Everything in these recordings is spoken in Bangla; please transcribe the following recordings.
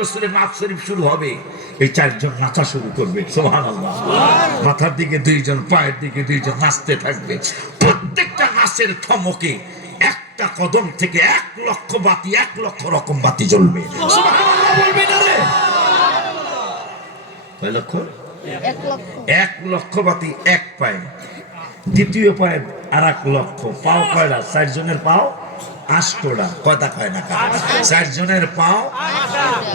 রাসূলের নাচ শরীফ শুরু হবে, এই চারজন নাচা শুরু করবে। সুবহানাল্লাহ। মাথার দিকে দুইজন, পায়ের দিকে দুইজন নাচতে থাকবে। প্রত্যেকটা নাচের থমকে একটা কদম থেকে 1 লক্ষ বাতি, 1 লক্ষ রকম বাতি জ্বলবে। সুবহানাল্লাহ বলবেন না রে? কয় লক্ষ? 1 লক্ষ বাতি এক পায়ে, দ্বিতীয় পায়ে আর 1 লক্ষ। পাও কয়টা? 4 জনের পাও 8টা। কথা কয় না? 4 জনের পাও।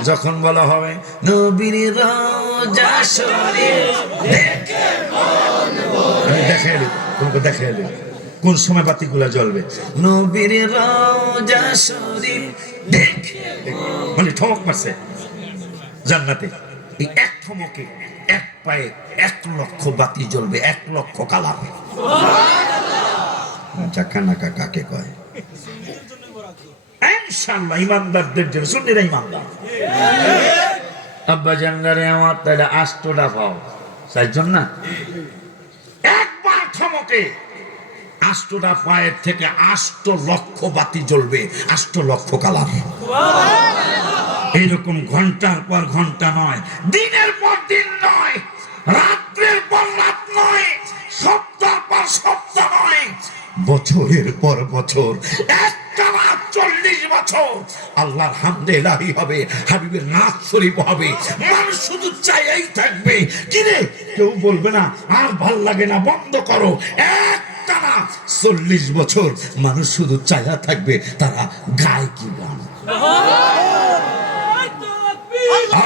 যখন বলা হবে নবীর রওজা শরীফ দেখে মন ভরে, দেখাইলে তোমাকে দেখাইলে কোন সময় বাতিগুলা জ্বলবে। নবীর রওজা শরীফ দেখে, মানে ঠমক মারছে জান্নাতে। এই এক ঠমকে এক পায়ে 1 লক্ষ বাতি জ্বলবে, 1 লক্ষ কালার। চাকানাকা কাকে কয়? ইনশাআল্লাহ ইমানদারদের জন্য। সুন্নিরা ইমানদার। আব্বা জানগারে আমার তাহলে 8টা পাও, 4 জন না? একবার থমকে 8টা পায়ের থেকে 8 লক্ষ বাতি জ্বলবে, 8 লক্ষ কালার। এইরকম ঘন্টার পর ঘন্টা নয়, দিনের পর দিন নয়, রাত্রের পর রাত নয়, সপ্তাহ পর সপ্তাহ নয়, বছরের পর বছর, একটানা 40 বছর আল্লাহর হামদে ইলাহি হবে, হাবিবের নাচ শরীফ হবে। মানুষ শুধু চাইয়াই থাকবে, কিরে কেউ বলবে না আর ভাল লাগে না, বন্ধ করো। একটানা 40 বছর মানুষ শুধু চাইয়া থাকবে, তারা গায় কি গান?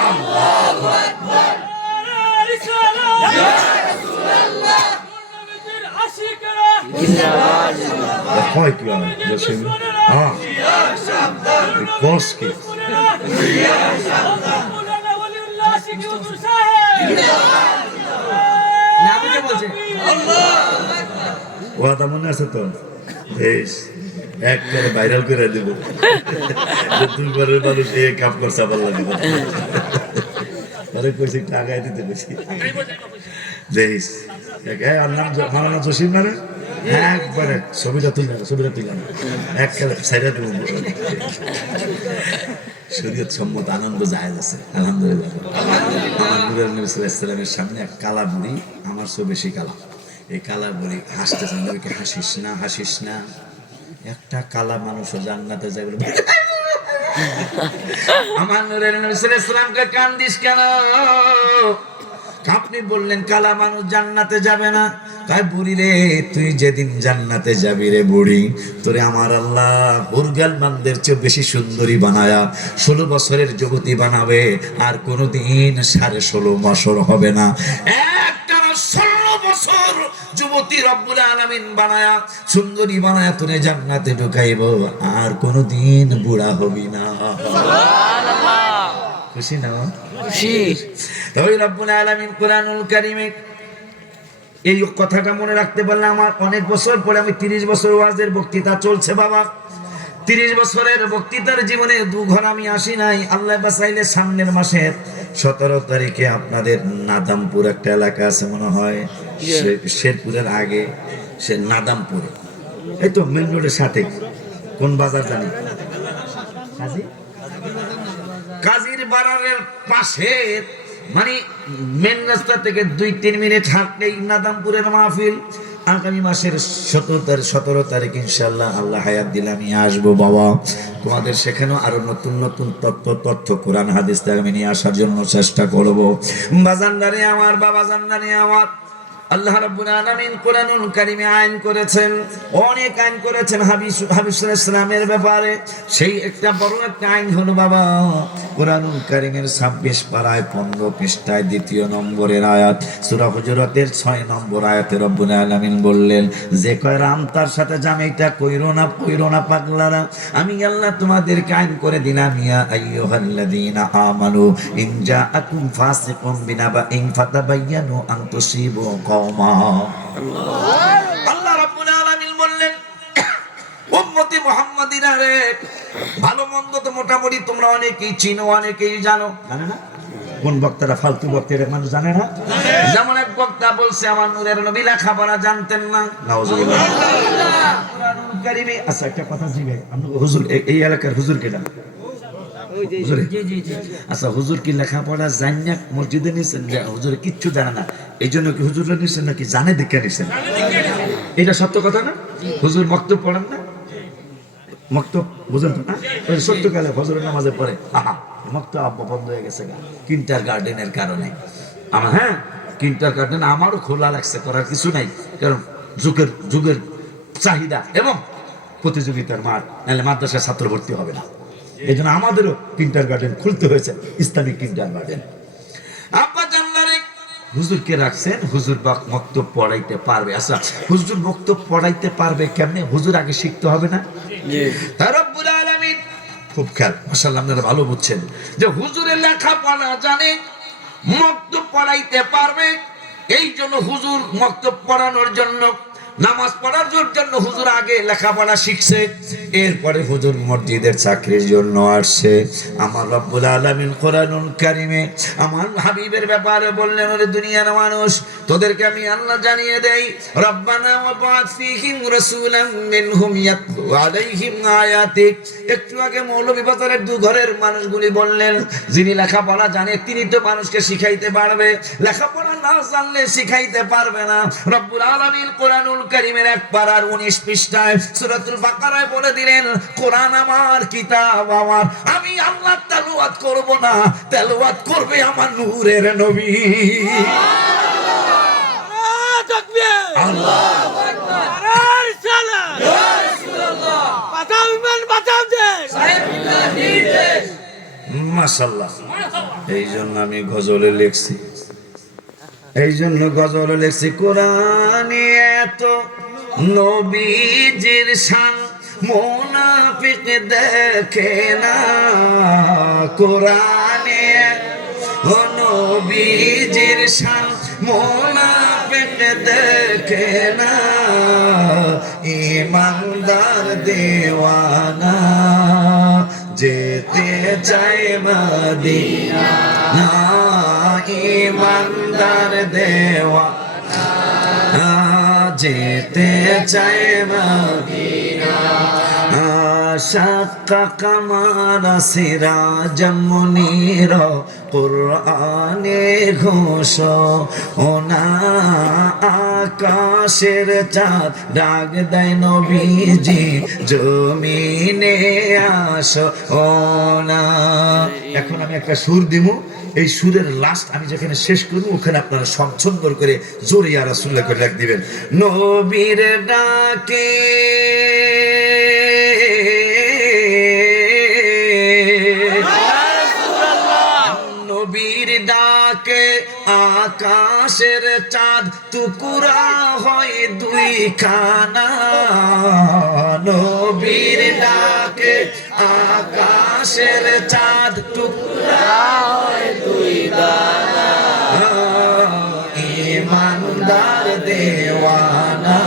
আল্লাহু আকবার। কয় কি জসিম? হ্যাঁ কোর্স কি? ওয়াদা মনে আছে তো? বেশ, একবারে ভাইরাল করে দেব। 2বারের মানুষ এই কাপ করছে, ভালো লাগে। আরে কইছি টাকা দিতে বেশি। বেশ, আর নাম মাওলানা জসিম না রে? একবারে ছবিটা তুললাম একবারে সাইডে দেব। শরীয়ত সম্মত আনন্দ জায়েজ আছে, আলহামদুলিল্লাহ। আমার নূরের নবী সাল্লাল্লাহু আলাইহি ওয়াসাল্লামের সামনে এক কালা বুড়ি, আমার চেয়ে বেশি কালা। এই কালা বুড়ি হাসতেছে, নবীকে হাসিস না, হাসিস না। একটা কালা মানুষও জান্নাতে যাবে। আমার নূরের নবী সাল্লাল্লাহু আলাইহি ওয়াসাল্লামকে কান্দিস কেন? আপনি বললেন কালা মানুষ জান্নাতে যাবে না। তাই বুড়ি রে, তুই যেদিন জান্নাতে যাবি রে বুড়ি, তোরে আমার আল্লাহ হুরগাল মানদের চেয়ে বেশি সুন্দরী বানায়া 16 বছরের যুবতী বানাবে, আর কোনোদিন 16.5 বছর হবে না। একটানা 16 বছর যুবতী রব্বুল আলামিন বানায়া, সুন্দরী বানায়া তোরে জান্নাতে ঢুকাইব, আর কোনোদিন বুড়া হবি না। সুবহানাল্লাহ। খুশি না? খুশি। তাই রব্বুল আলামিন কোরআনুল কারীমে এই কথাটা মনে রাখতে পারলে আমার অনেক বছর পরে, আমি 30 বছর ওয়াজের বক্তৃতা চলছে বাবা। 30 বছরের বক্তৃতার জীবনে 2 ঘর আমি আসি নাই। আল্লাহ বাঁচাইলে সামনের মাসের 17 তারিখে আপনাদের নাদামপুর একটা এলাকা আছে মনে হয়, শেরপুরের আগে, সে নাদামপুর, এই তো মেন রোডের সাথে, কোন বাজার জানি, কাজীর বাজারের পাশে, মানে মেন রাস্তা থেকে 2-3 মিনিট হাঁটলেই নাদামপুরের মাহফিল। আগামী মাসের 17 তারিখ ইনশাআল্লাহ, আল্লাহ হায়াত দিলে আমি আসবো বাবা। তোমাদের সেখানেও আরো নতুন নতুন তথ্য কোরআন হাদিস থেকে আমি নিয়ে আসার জন্য চেষ্টা করব। বাজানদারে আমার, বাবা জানদারে আমার, আল্লাহ রাব্বুল আলামিন কোরআনুল কারীমে আইন করেছেন, অনেক আইন করেছেন হাবিব সাল্লাল্লাহু আলাইহি ওয়াসাল্লামের ব্যাপারে। সেই একটা বড় একটা আইন হলো বাবা, কোরআনুল কারীমের 26 পারায় 15 পৃষ্ঠায় 2 নম্বরের আয়াত, সূরা হুজুরাতের 6 নম্বর আয়াতে রব্বুল আলামিন বললেন, যে কয় রাম তার সাথে জামাইটা কইরো না পাগলারা, আমি আল্লাহ তোমাদেরকে আইন করে দিলাম, ইয়া আইয়ুহাল্লাযীনা আমানু ইন জাআকুম ফাসিকুম বিনাবাইন ফাতাবায়ানু আন তুসিবু আল্লাহ রাব্বুল আলামিন বললেন, উম্মতি মুহাম্মাদিরা রে, ভালো মন্দ তো মোটামুটি তোমরা অনেকেই চিনো, অনেকেই জানো। জানে না কোন বক্তারা ফালতু বক্তারা মানুষ জানে না? যেমন এক বক্তা বলছে আমার নূরের নবী লেখাপড়া জানতেন না। নাউজুবিল্লাহ। কোরআনুল কারীমে, আচ্ছা একটা কথা জিজ্ঞাসা, আমরা হুজুর এই এলাকার হুজুর কেডা? আচ্ছা, হুজুর কি লেখাপড়া জানেন না, মসজিদে নিছেন, হুজুরে কিচ্ছু জানে না, এই জন্য কি হুজুরে নিছেন নাকি জানে দেখে নিছেন? এটা সত্য কথা না? হুজুর মক্তব পড়েন না? মক্তব বুঝেন তো না? সত্য কালে ফজরের নামাজে পড়ে, আহা মক্তব আব্বা বন্ধ হয়ে গেছে কিন্টার গার্ডেনের কারণে। আমার হ্যাঁ, কিন্টার গার্ডেন আমারও খোলা লাগছে, করার কিছু নাই, কারণ যুগের যুগের চাহিদা এবং প্রতিযোগিতার মাঠ, নাহলে মাদ্রাসায় ছাত্র ভর্তি হবে না। এই জন্য আমাদেরও কিন্টার গার্ডেন খুলতে হয়েছে, ইসলামিক কিন্টার গার্ডেন। আব্বা জানলারে হুজুরকে রাখছেন, হুজুর মক্তব পড়াইতে পারবে। আচ্ছা, হুজুর মক্তব পড়াইতে পারবে কেমনে? হুজুর আগে শিখতে হবে না? রব্বুল আলামিন খুব খেয়াল, মাশাআল্লাহ আপনারা ভালো বুঝছেন যে হুজুরের লেখাপড়া জানে, মক্তব পড়াইতে পারবে। এই জন্য হুজুর মক্তব পড়ানোর জন্য, নামাজ পড়ার জন্য হুজুর আগে লেখাপড়া শিখছে, এরপরে হুজুর মসজিদের চাকরির জন্য আসছে। আমার রব্বুল আলামিন কোরআনুল কারীমে আমার হাবিবের ব্যাপারে বললেন, ওরে দুনিয়ার মানুষ, তোদেরকে আমি আল্লাহ জানিয়ে দেই, রব্বানা ওয়া বা'আথ ফীহিম রাসূলাম মিনহুম ইয়াতলু আলাইহিম আয়াতিক। একটু আগে মৌলভী বাজারের দু ঘরের মানুষগুলি বললেন, যিনি লেখাপড়া জানে তিনি তো মানুষকে শিখাইতে পারবে, লেখাপড়া না জানলে শিখাইতে পারবে না। রব্বুল আলামিন কোরআনুল কারীমের ১ পারার ১৯ পৃষ্ঠায় সূরাতুল বাকারায় বলে দিলেন, কোরআন আমার, কিতাব আমার, আমি আল্লাহ তেলাওয়াত করব না, তেলাওয়াত করবে আমার নূরের নবী। আল্লাহু আকবার, রিসালাত, ইয়া রাসূলুল্লাহ, বাঁচাও ইমান, বাঁচাও দেশ, সাইফুল্লাহ নির্দেশ। মাশাআল্লাহ। এই জন্য আমি গজলে লিখছি, এই জন্য গজলে লিখছি, কোরআনে এত নবীজির শান মুনাফিক দেখে না, কোরআনে নবীজির শান মুনাফিক দেখে না, ঈমানদার দেওয়ানা যেতে চায় মদিনা, ঈমানদার দেওয়ানা যেতে চায় মদিনা। শাক্কা কামারা সিরাজাম মুনীরা, কোরআনে ঘোষণা, আকাশের চাঁদ ডাক দেয় নবীজি, জমিনে আসো না। এখন আমি একটা সুর দিব, এই সুরের লাস্ট আমি যেখানে শেষ করব ওখানে আপনারা সুন্দর করে জোরে ইয়া রাসূলুল্লাহ করে ডাক দিবেন। নবীর ডাকে নবীর ডাকে আকাশের চাঁদ টুকরা হয় দুই খানা, নবীর ডাকে আকাশের চাঁদ টুকরা হয় দুই দানা, ঈমানদার দেওয়ানা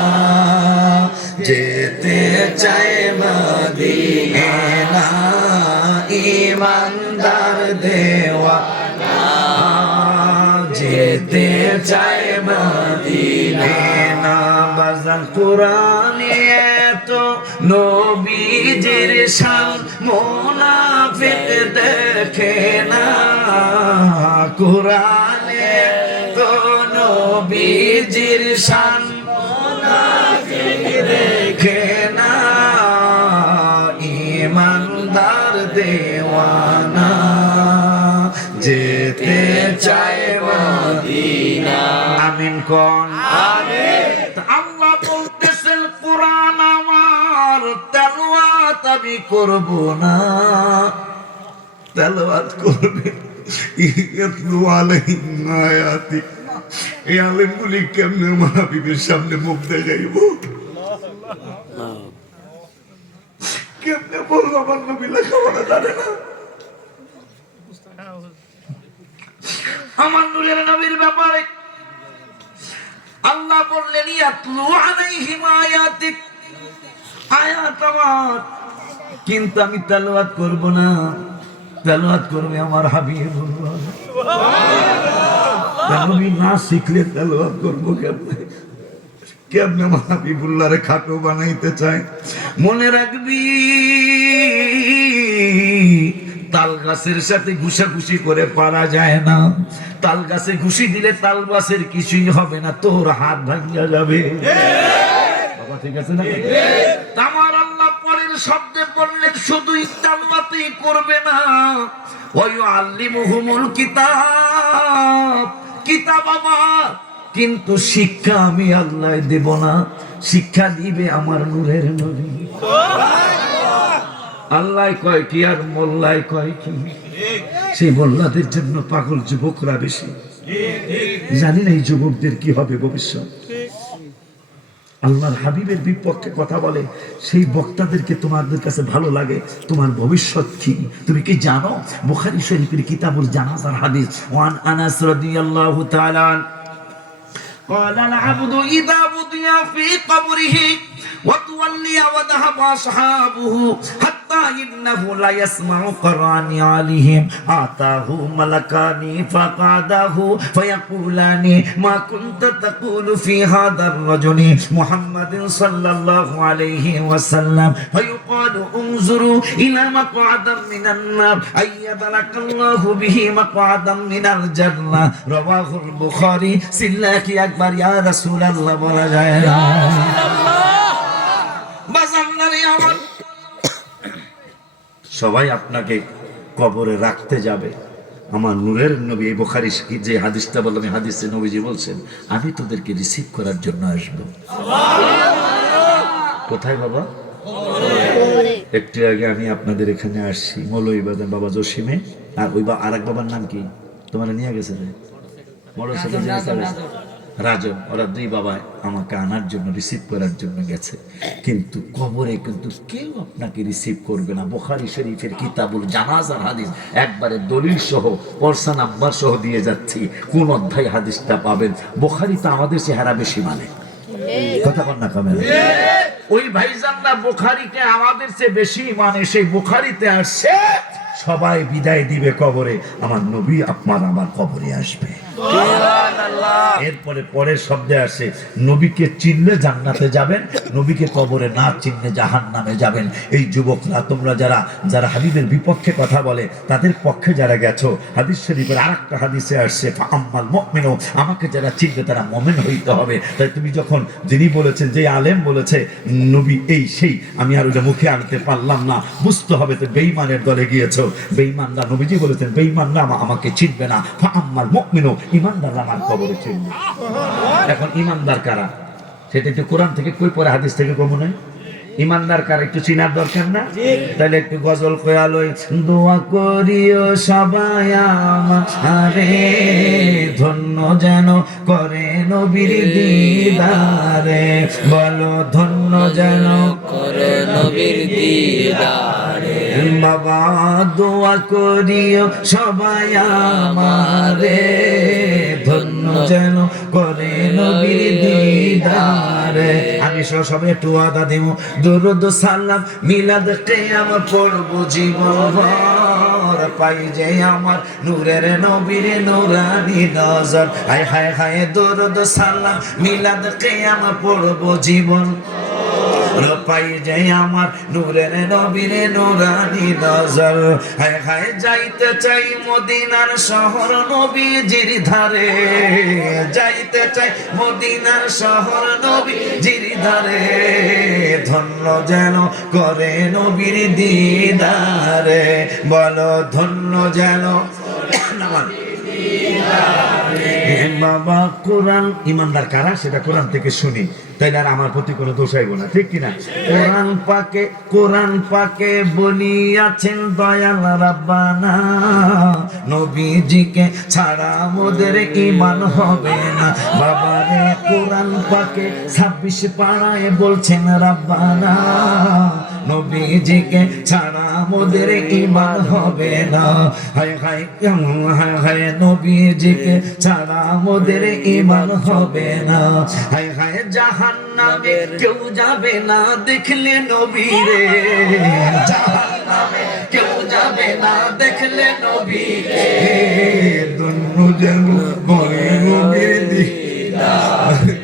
যেতে চায় মদিনা, ঈমানদার দেওয়ানা যেতে চায় মদিনা। বাজান কোরআনে তো নবীজির শান মুনাফিক দেখে না, কোরআনে তো নবীজির শান মুনাফিক দেখে না, ঈমানদার দেওয়ানা যেতে চায় মদিনা। আমিন কোন? আমিন। আল্লাহ বলতেছেন, কোরআন আমার, তেলাওয়াত আমি করব না, তেলাওয়াত করবে ইয়াতলু আলাইহিম আয়াতিক। এই আলেমগুলি কেমনে আমার হাবিবের সামনে মুখ দেখাইব? কেমনে বলবো আমার নবী লেখাপড়া জানে না? আমার নূরের নবীর ব্যাপারে আল্লাহ বললেন, ইয়াতলু আলাইহিম আয়াতিক, আয়াত আমার, কিন্তু আমি তেলাওয়াত করব না, তেলাওয়াত করবে আমার হাবিবুল্লাহ। নবী না শিখলে তেলাওয়াত করব কেমনে? কেমনে আমার হাবিবুল্লাহরে খাটো বানাইতে চায়? মনে রাখবি, তাল গাছের সাথে ঘুষাঘুষি করে পারা যায় না। তাল গাছে ঘুষি দিলে তাল গাছের কিছুই হবে না, তোর হাত ভাঙিয়া যাবে। বাবা ঠিক আছে না? আমার আল্লাহ পরের শব্দে বললেন শুধুই তালবাতেই করবে না, ওয়ায়ুআল্লিমুহুমুল কিতাব, কিতাব আমার, কিন্তু শিক্ষা আমি আল্লাহ দেব না, শিক্ষা দিবে আমার নূরের নবী। আল্লাহ কয় কি আর মোল্লায় কয় কি? সেই মোল্লাদের জন্য পাগল যুবকরা বেশি। জানি না এই যুবকদের কি হবে ভবিষ্যৎ। আল্লাহর হাবিবের বিপক্ষে কথা বলে সেই বক্তাদেরকে তোমাদের কাছে ভালো লাগে, তোমার ভবিষ্যৎ কি তুমি কি জানো? বুখারী শরীফের কিতাবুল জানাজার হাদিস, ওয়ান আনাস রাদিয়াল্লাহু তাআলা قال العبد إذا وضع في قبره وتولي وذهب أصحابه حتى إنه لا يسمع قرآن عليهم آتاه ملكان فقعده فيقولان ما كنت تقول في هذا الرجل محمد صلى الله عليه وسلم فيقال انظروا إلى مقعد من النار أيد لك الله به مقعدا من الجنة رواه البخاري سلاك أكبر يا رسول الله বলা যায় না। সবাই আপনাকে কবরে রাখতে যাবে, আমার নূরের নবী। এই বুখারী যে হাদিসটা বললাম, এই হাদিসে নবীজি বলছেন আমি তোদেরকে রিসিভ করার জন্য আসব। কোথায় বাবা? একটু আগে আমি আপনাদের এখানে আসছি মৌলভীবাজার বাবা জসিমে, আর ওই আর এক বাবার নাম কি তোমার নিয়ে গেছে রে রাজন, ওরা দুই বাবা আমাকে আনার জন্য রিসিভ করার জন্য গেছে, কিন্তু কবরে কিন্তু কেউ আপনাকে রিসিভ করবে না। বুখারী শরীফের কিতাবুল জানাজার হাদিস একবারে দলিল সহ পরসা নাম্বার সহ দিয়ে যাচ্ছি, কোন অধ্যায় হাদিসটা পাবেন। বুখারী তো আমাদের চেহারা বেশি মানে, কথা বল না কামে, ওই ভাইজানরা বুখারীকে আমাদের চেয়ে বেশি মানে, সেই বুখারীতে আসছে সবাই বিদায় দিবে কবরে, আমার নবী আপনার আমার কবরে আসবে। এরপরে পরের শব্দে আসে নবীকে চিনলে জান্নাতে যাবেন, নবীকে কবরে না চিনলে জাহান্নামে যাবেন। এই যুবকরা তোমরা যারা যারা হাবিবের বিপক্ষে কথা বলে তাদের পক্ষে যারা গেছো, হাদিস শরীফের আরেকটা হাদিসে আসছে ফাআম্মাল মুমিনু, আমাকে যারা চিনবে তারা মুমিন হইতে হবে। তাই তুমি যখন যিনি বলেছেন, যে আলেম বলেছে নবী এই সেই, আমি আর ওটা মুখে আনতে পারলাম না, বুঝতে হবে তো বেঈমানের দলে গিয়েছো। বেঈমানরা, নবীজি বলেছেন বেঈমানরা আমাকে চিনবে না, ফাআম্মাল মুমিনু, ইমানদাররা আমার কবরে চিনবে। এখন ইমানদার কারা সেটা একটু কোরআন থেকে কই পরে হাদিস থেকে কমু নয়, ইমানদার কারা একটু চিনার দরকার না? তাহলে একটু গজল কয়ালই, দোয়া করিও সবাই আমারে ধন্য যেন করে নবীর দিদারে, বলো ধন্য যেন করে নবীর দিদারে। বাবা দোয়া করিও সবাই আমারে ধন্য যেন করে নবীর দিদারে। আমি সবে একটু আদা দিব, দরুদ সালাম মিলাদ কিয়াম পড়ব জীবন ভর, পাই যে আমার নূরের নবীর নূরানি নজর। হায় হায় হায় দরুদ সালাম মিলাদ কিয়াম পড়ব জীবন, পাই যে আমার নূরের নবীর নূরানি নজর। হায় হায় যাইতে চাই মদিনার শহর নবীজির ধারে, যাইতে চাই মদিনার শহর নবীজির ধারে, ধন্য যেন করে নবীর দিদারে, বলো ধন্য যেন বাবা। কোরআন ইমানদার কারা সেটা কোরআন থেকে শুনি, তাইলে আর আমার প্রতি কোনো দোষ হইব না, ঠিক কিনা? কোরআন পাকে বলিয়াছেন দয়াল রাব্বানা, নবীজিকে ছাড়া মোদের ঈমান হবে না। বাবারে কোরআন পাকে 26 পাড়ায় বলছেন রাব্বানা, নবীজিকে ছাড়া মোদের ঈমান হবে না। হায় হায় হায় হায় নবীজিকে ছাড়া মোদের ঈমান হবে না। হায় হায় জাহান্নামে কেউ যাবে না দেখলে নবীরে, জাহান্নামে কেউ যাবে না দেখলে নবীরে, ধন্য যেন করে নবীর দিদারে,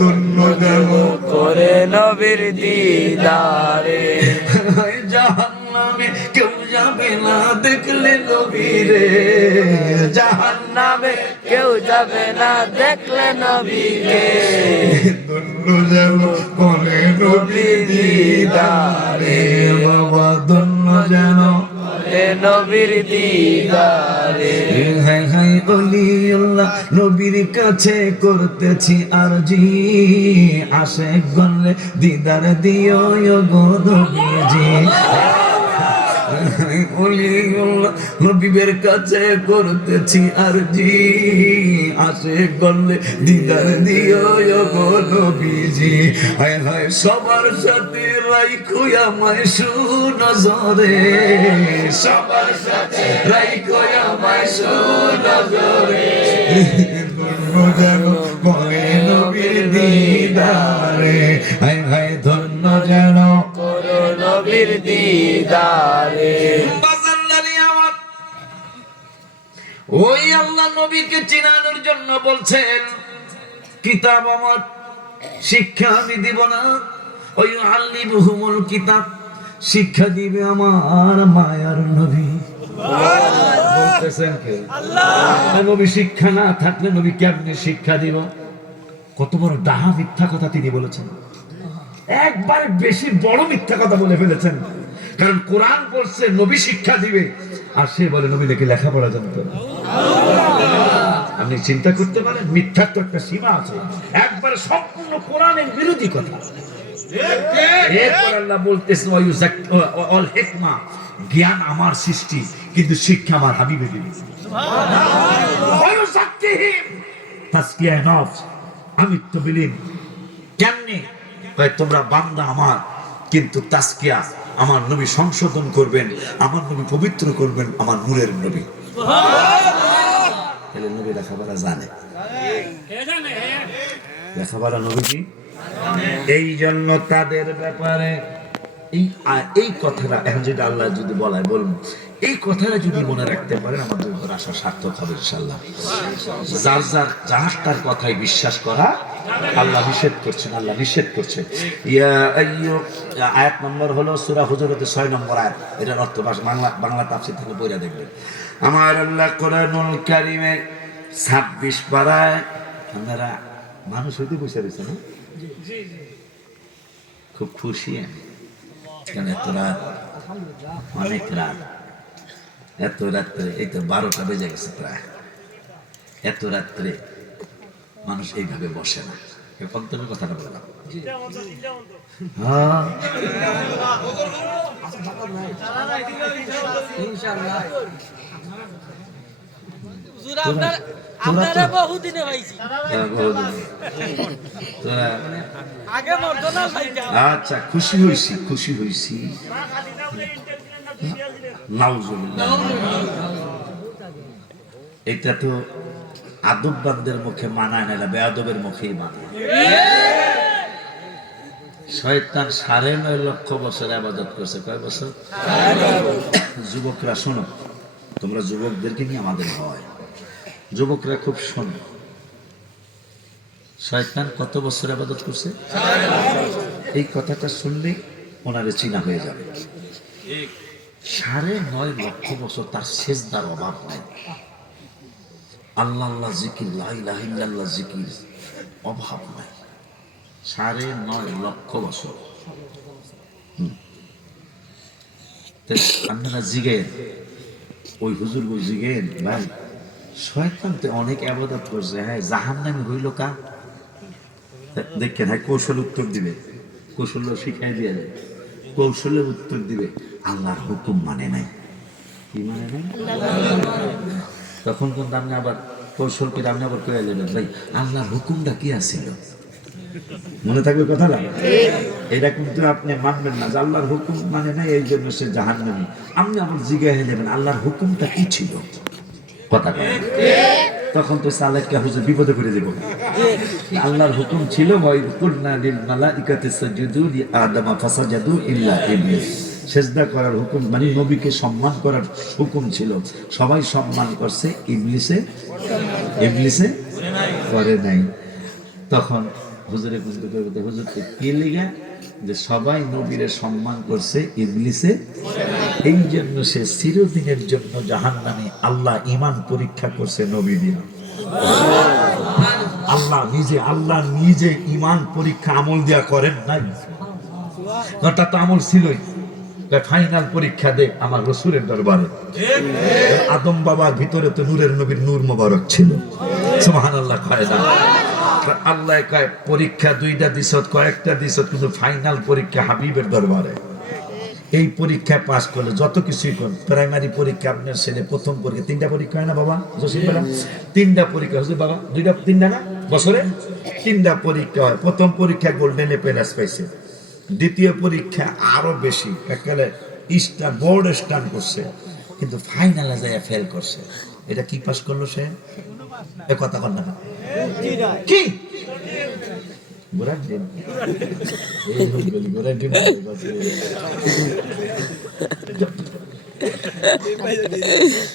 ধন্য যেন করে নবীর দিদারে। জাহান্নামে কেউ যাবে না জাহান্নামে কেউ যাবে না দেখলে নবীকে। ধন্য যেন করে নবীর দিদারে বাবা, ধন্য যেন এ নবীর দিদারে। হাই হাই অলিউল্লাহ নবীর কাছে করতেছি আরজি, আশেক গলে দিদার দিও গো নবীজি। অলিউল্লাহ নবীর কাছে করতেছি আরজি, আশেক গলে দিদার দিও গো নবীজি। হায় হায় সবার সাথে রাইখো আমায় সুনজরে, সবার সাথে রাইখো আমায় সুনজরে। ধন্য যেন করে নবীর দিদারে, হায় হায় ধন্য যেন করো নবীর দিদারে। ওই আল্লাহ নবীকে চিনানোর জন্য বলছেন কিতাব আমার শিক্ষা আমি দিব না, ওই আল্লিমুহুমুল কিতাব শিক্ষা দিবে আমার মায়ার নবী। বলতেছেন কে? আল্লাহ। নবী শিক্ষা না থাকলে নবী কেমনে শিক্ষা দিব? কত বড় ডাহা মিথ্যা কথা তিনি বলেছেন, একবার বেশি বড় মিথ্যা কথা বলে ফেলেছেন। কারণ কোরআন বলছে নবী শিক্ষা দিবে, আর সে বলে নবী নাকি লেখাপড়া জানতো না। আপনি চিন্তা করতে পারেন, মিথ্যার তো একটা সীমা আছে, একবার সম্পূর্ণ কোরআনের বিরোধী কথা। এরপর আল্লাহ বলতেছেন অল হিকমা, জ্ঞান আমার সৃষ্টি কিন্তু শিক্ষা আমার হাবিবে দিবে। তাসকিয়ায়ে নফস, আমিত্ব বিলীন। কেমনে? তোমরা বান্দা আমার, কিন্তু তাসকিয়া আমার নবী সংশোধন করবেন, আমার নবী পবিত্র করবেন, আমার নূরের নবী। তাহলে নবী লেখাপড়া জানে, লেখাপড়া নবী। এই জন্য তাদের ব্যাপারে এই কথাটা এখন যেটা আল্লাহ যদি বলায় বলুন, এই কথাটা যদি মনে রাখতে পারেন আমাদের উপর আশা সার্থক হবে ইনশাআল্লাহ। যার যার যার তার কথায় বিশ্বাস করা আল্লাহ নিষেধ করছেন, আল্লাহ নিষেধ করছেন। আয়াত নম্বর হলো সূরা হুজুরাতের 6 নম্বর আয়াত। এটার অর্থ বাংলা তাফসীর থেকে পড়ে দেখবেন। আমার আল্লাহ কোরআনুল কারীমে 26 পারায়, আপনারা মানুষ হইতে বসে রয়েছে না, খুব খুশি আমি, কারণ এত রাত, অনেক রাত, এত রাত্রে, এই তো 12টা বেজে গেছে প্রায়, এত রাত্রে মানুষ এইভাবে বসে না। পন্তনের কথাটা বললাম। আচ্ছা, খুশি হয়েছি, খুশি হয়েছি। এটা তো আদববানদের মুখে মানায় না, বেয়াদবের মুখেই মানায়। শয়তান 9.5 লক্ষ বছর ইবাদত করছে। কয় বছর? যুবকরা শোনো, তোমরা যুবকদেরকে নিয়ে আমাদের হয়, যুবকরা খুব শোনো, শয়তান কত বছর ইবাদত করছে? এই কথাটা শুনলে ওনারে চিনা হয়ে যাবে। 9.5 লক্ষ বছর তার সেজদার অভাব নাই। আল্লাহ আল্লাহ জিকির, লা ইলাহা ইল্লাল্লাহ জিকির অভাব নাই। 9.5 লক্ষ বছর। আপনারা জিগেন, ওই হুজুর জিগেন ভাই, শয়তান তো অনেক ইবাদত করছে, হ্যাঁ জাহান্নামী হইল কা? দেখেন, হ্যাঁ কৌশল উত্তর দিবে, কৌশল শিখাই দিয়ে যায়, কৌশলের উত্তর দিবে আল্লাহর হুকুম মানে নাই। কি মানে নাই? তখন কিন্তু আপনি আবার কৌশল করে আপনি আবার কয়ে নেবেন, ভাই আল্লাহর হুকুমটা কি আছিল? মনে থাকবে কথাটা? এটা কিন্তু আপনি মানবেন না যে আল্লাহর হুকুম মানে নাই এই জন্য সে জাহান্নামী। আপনি আবার জিজ্ঞাসা নেবেন আল্লাহর হুকুমটা কি ছিল, কথা কয়। তখন তো সালেককে হুজুর বিপদে করে দেব। আল্লাহর হুকুম ছিল ওয়াইদ কুলনা লিল মালাইকাতি সাজুদু লি আদম ফাসাজাদু ইল্লা ইবলিস। সেজদা করার হুকুম মানে নবীকে সম্মান করার হুকুম ছিল, সবাই সম্মান করছে, ইবলিসে করে নাই। তখন হুজুরে বুঝতে করবে হুজুর কি লিগা যে সবাই নবীরে সম্মান করছে, ইবলিসে এই জন্য সে চিরদিনের জন্য জাহান্নামে। আল্লাহ ঈমান পরীক্ষা করছে নবী দিয়া। আল্লাহ নিজে ঈমান পরীক্ষা আমল দিয়া করেন নাই, তা তো আমল ছিলই। ফাইনাল পরীক্ষা দে আমার রাসূলের দরবারে। আদম বাবার ভিতরে তো নূরের নবীর নূর মোবারক ছিল। সুবহানাল্লাহ। কয় না আল্লাহ কয় পরীক্ষা দুইটা দিছত, কয়েকটা দিছত, কিন্তু ফাইনাল পরীক্ষা হাবিবের দরবারে। এই পরীক্ষায় পাস করলে যত কিছুই করেন। প্রাইমারি পরীক্ষা আপনার ছেলে প্রথম পরীক্ষা, 3টা পরীক্ষা হয় না বাবা? জসিম বেলা 3টা পরীক্ষা হচ্ছে বাবা, 3টা না বছরে 3টা পরীক্ষা হয়। প্রথম পরীক্ষা গোল্ডেন প্লাস পাইছে, দ্বিতীয় পরীক্ষা আরো বেশি, একেবারে বোর্ড স্টান করছে, কিন্তু ফাইনালে যায় ফেল করছে। এটা কি পাস করলো সে? এ কথা কর না কি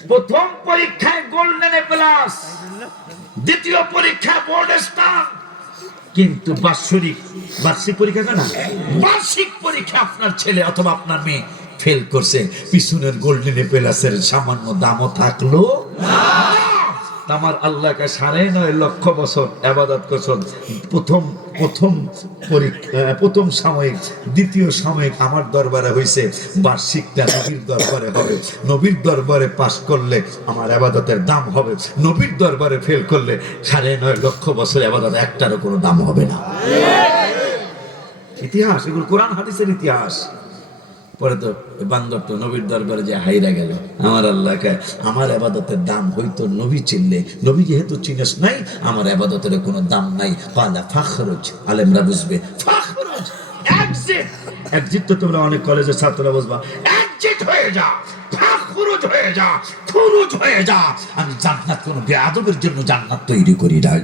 প্রথম পরীক্ষায় গোল্ডেন প্লাস, দ্বিতীয় পরীক্ষা বোর্ড স্টার, কিন্তু বার্ষিক পরীক্ষা না, বার্ষিক পরীক্ষা আপনার ছেলে অথবা আপনার মেয়ে ফেল করছে। পিছনের গোল্ডেন প্লাসের সামান্য দামও থাকলো না। আমার আল্লাহকে 9.5 লক্ষ বছর ইবাদত করছেন। প্রথম সাময়িক, দ্বিতীয় সাময়িক আমার দরবারে হয়েছে, বার্ষিকটা নবীর দরবারে হবে। নবীর দরবারে পাস করলে আমার ইবাদতের দাম হবে, নবীর দরবারে ফেল করলে 9.5 লক্ষ বছর ইবাদত একটারও কোনো দাম হবে না। ইতিহাস, এগুলো কোরআন হাদিসের ইতিহাস। পরে তো বান্দর তো নবীর দরবারে যে হাইরা গেল। আমার আল্লাহকে আমার ইবাদতের দাম হইতো নবী চিনলে, নবী যেহেতু চিনস নাই, আমার ইবাদতের কোনো দাম নাই। কালা ফাখরুজ, আলেমরা বুঝবে, ফাখরুজ এক্সিট তো তোমরা অনেক কলেজের ছাত্ররা বুঝবা, এক্সিট হয়ে যা, ফাখরুজ হয়ে যা, খুরুজ হয়ে যা। আমি জান্নাত কোন বেয়াদবের জন্য জান্নাত তৈরি করি নাই,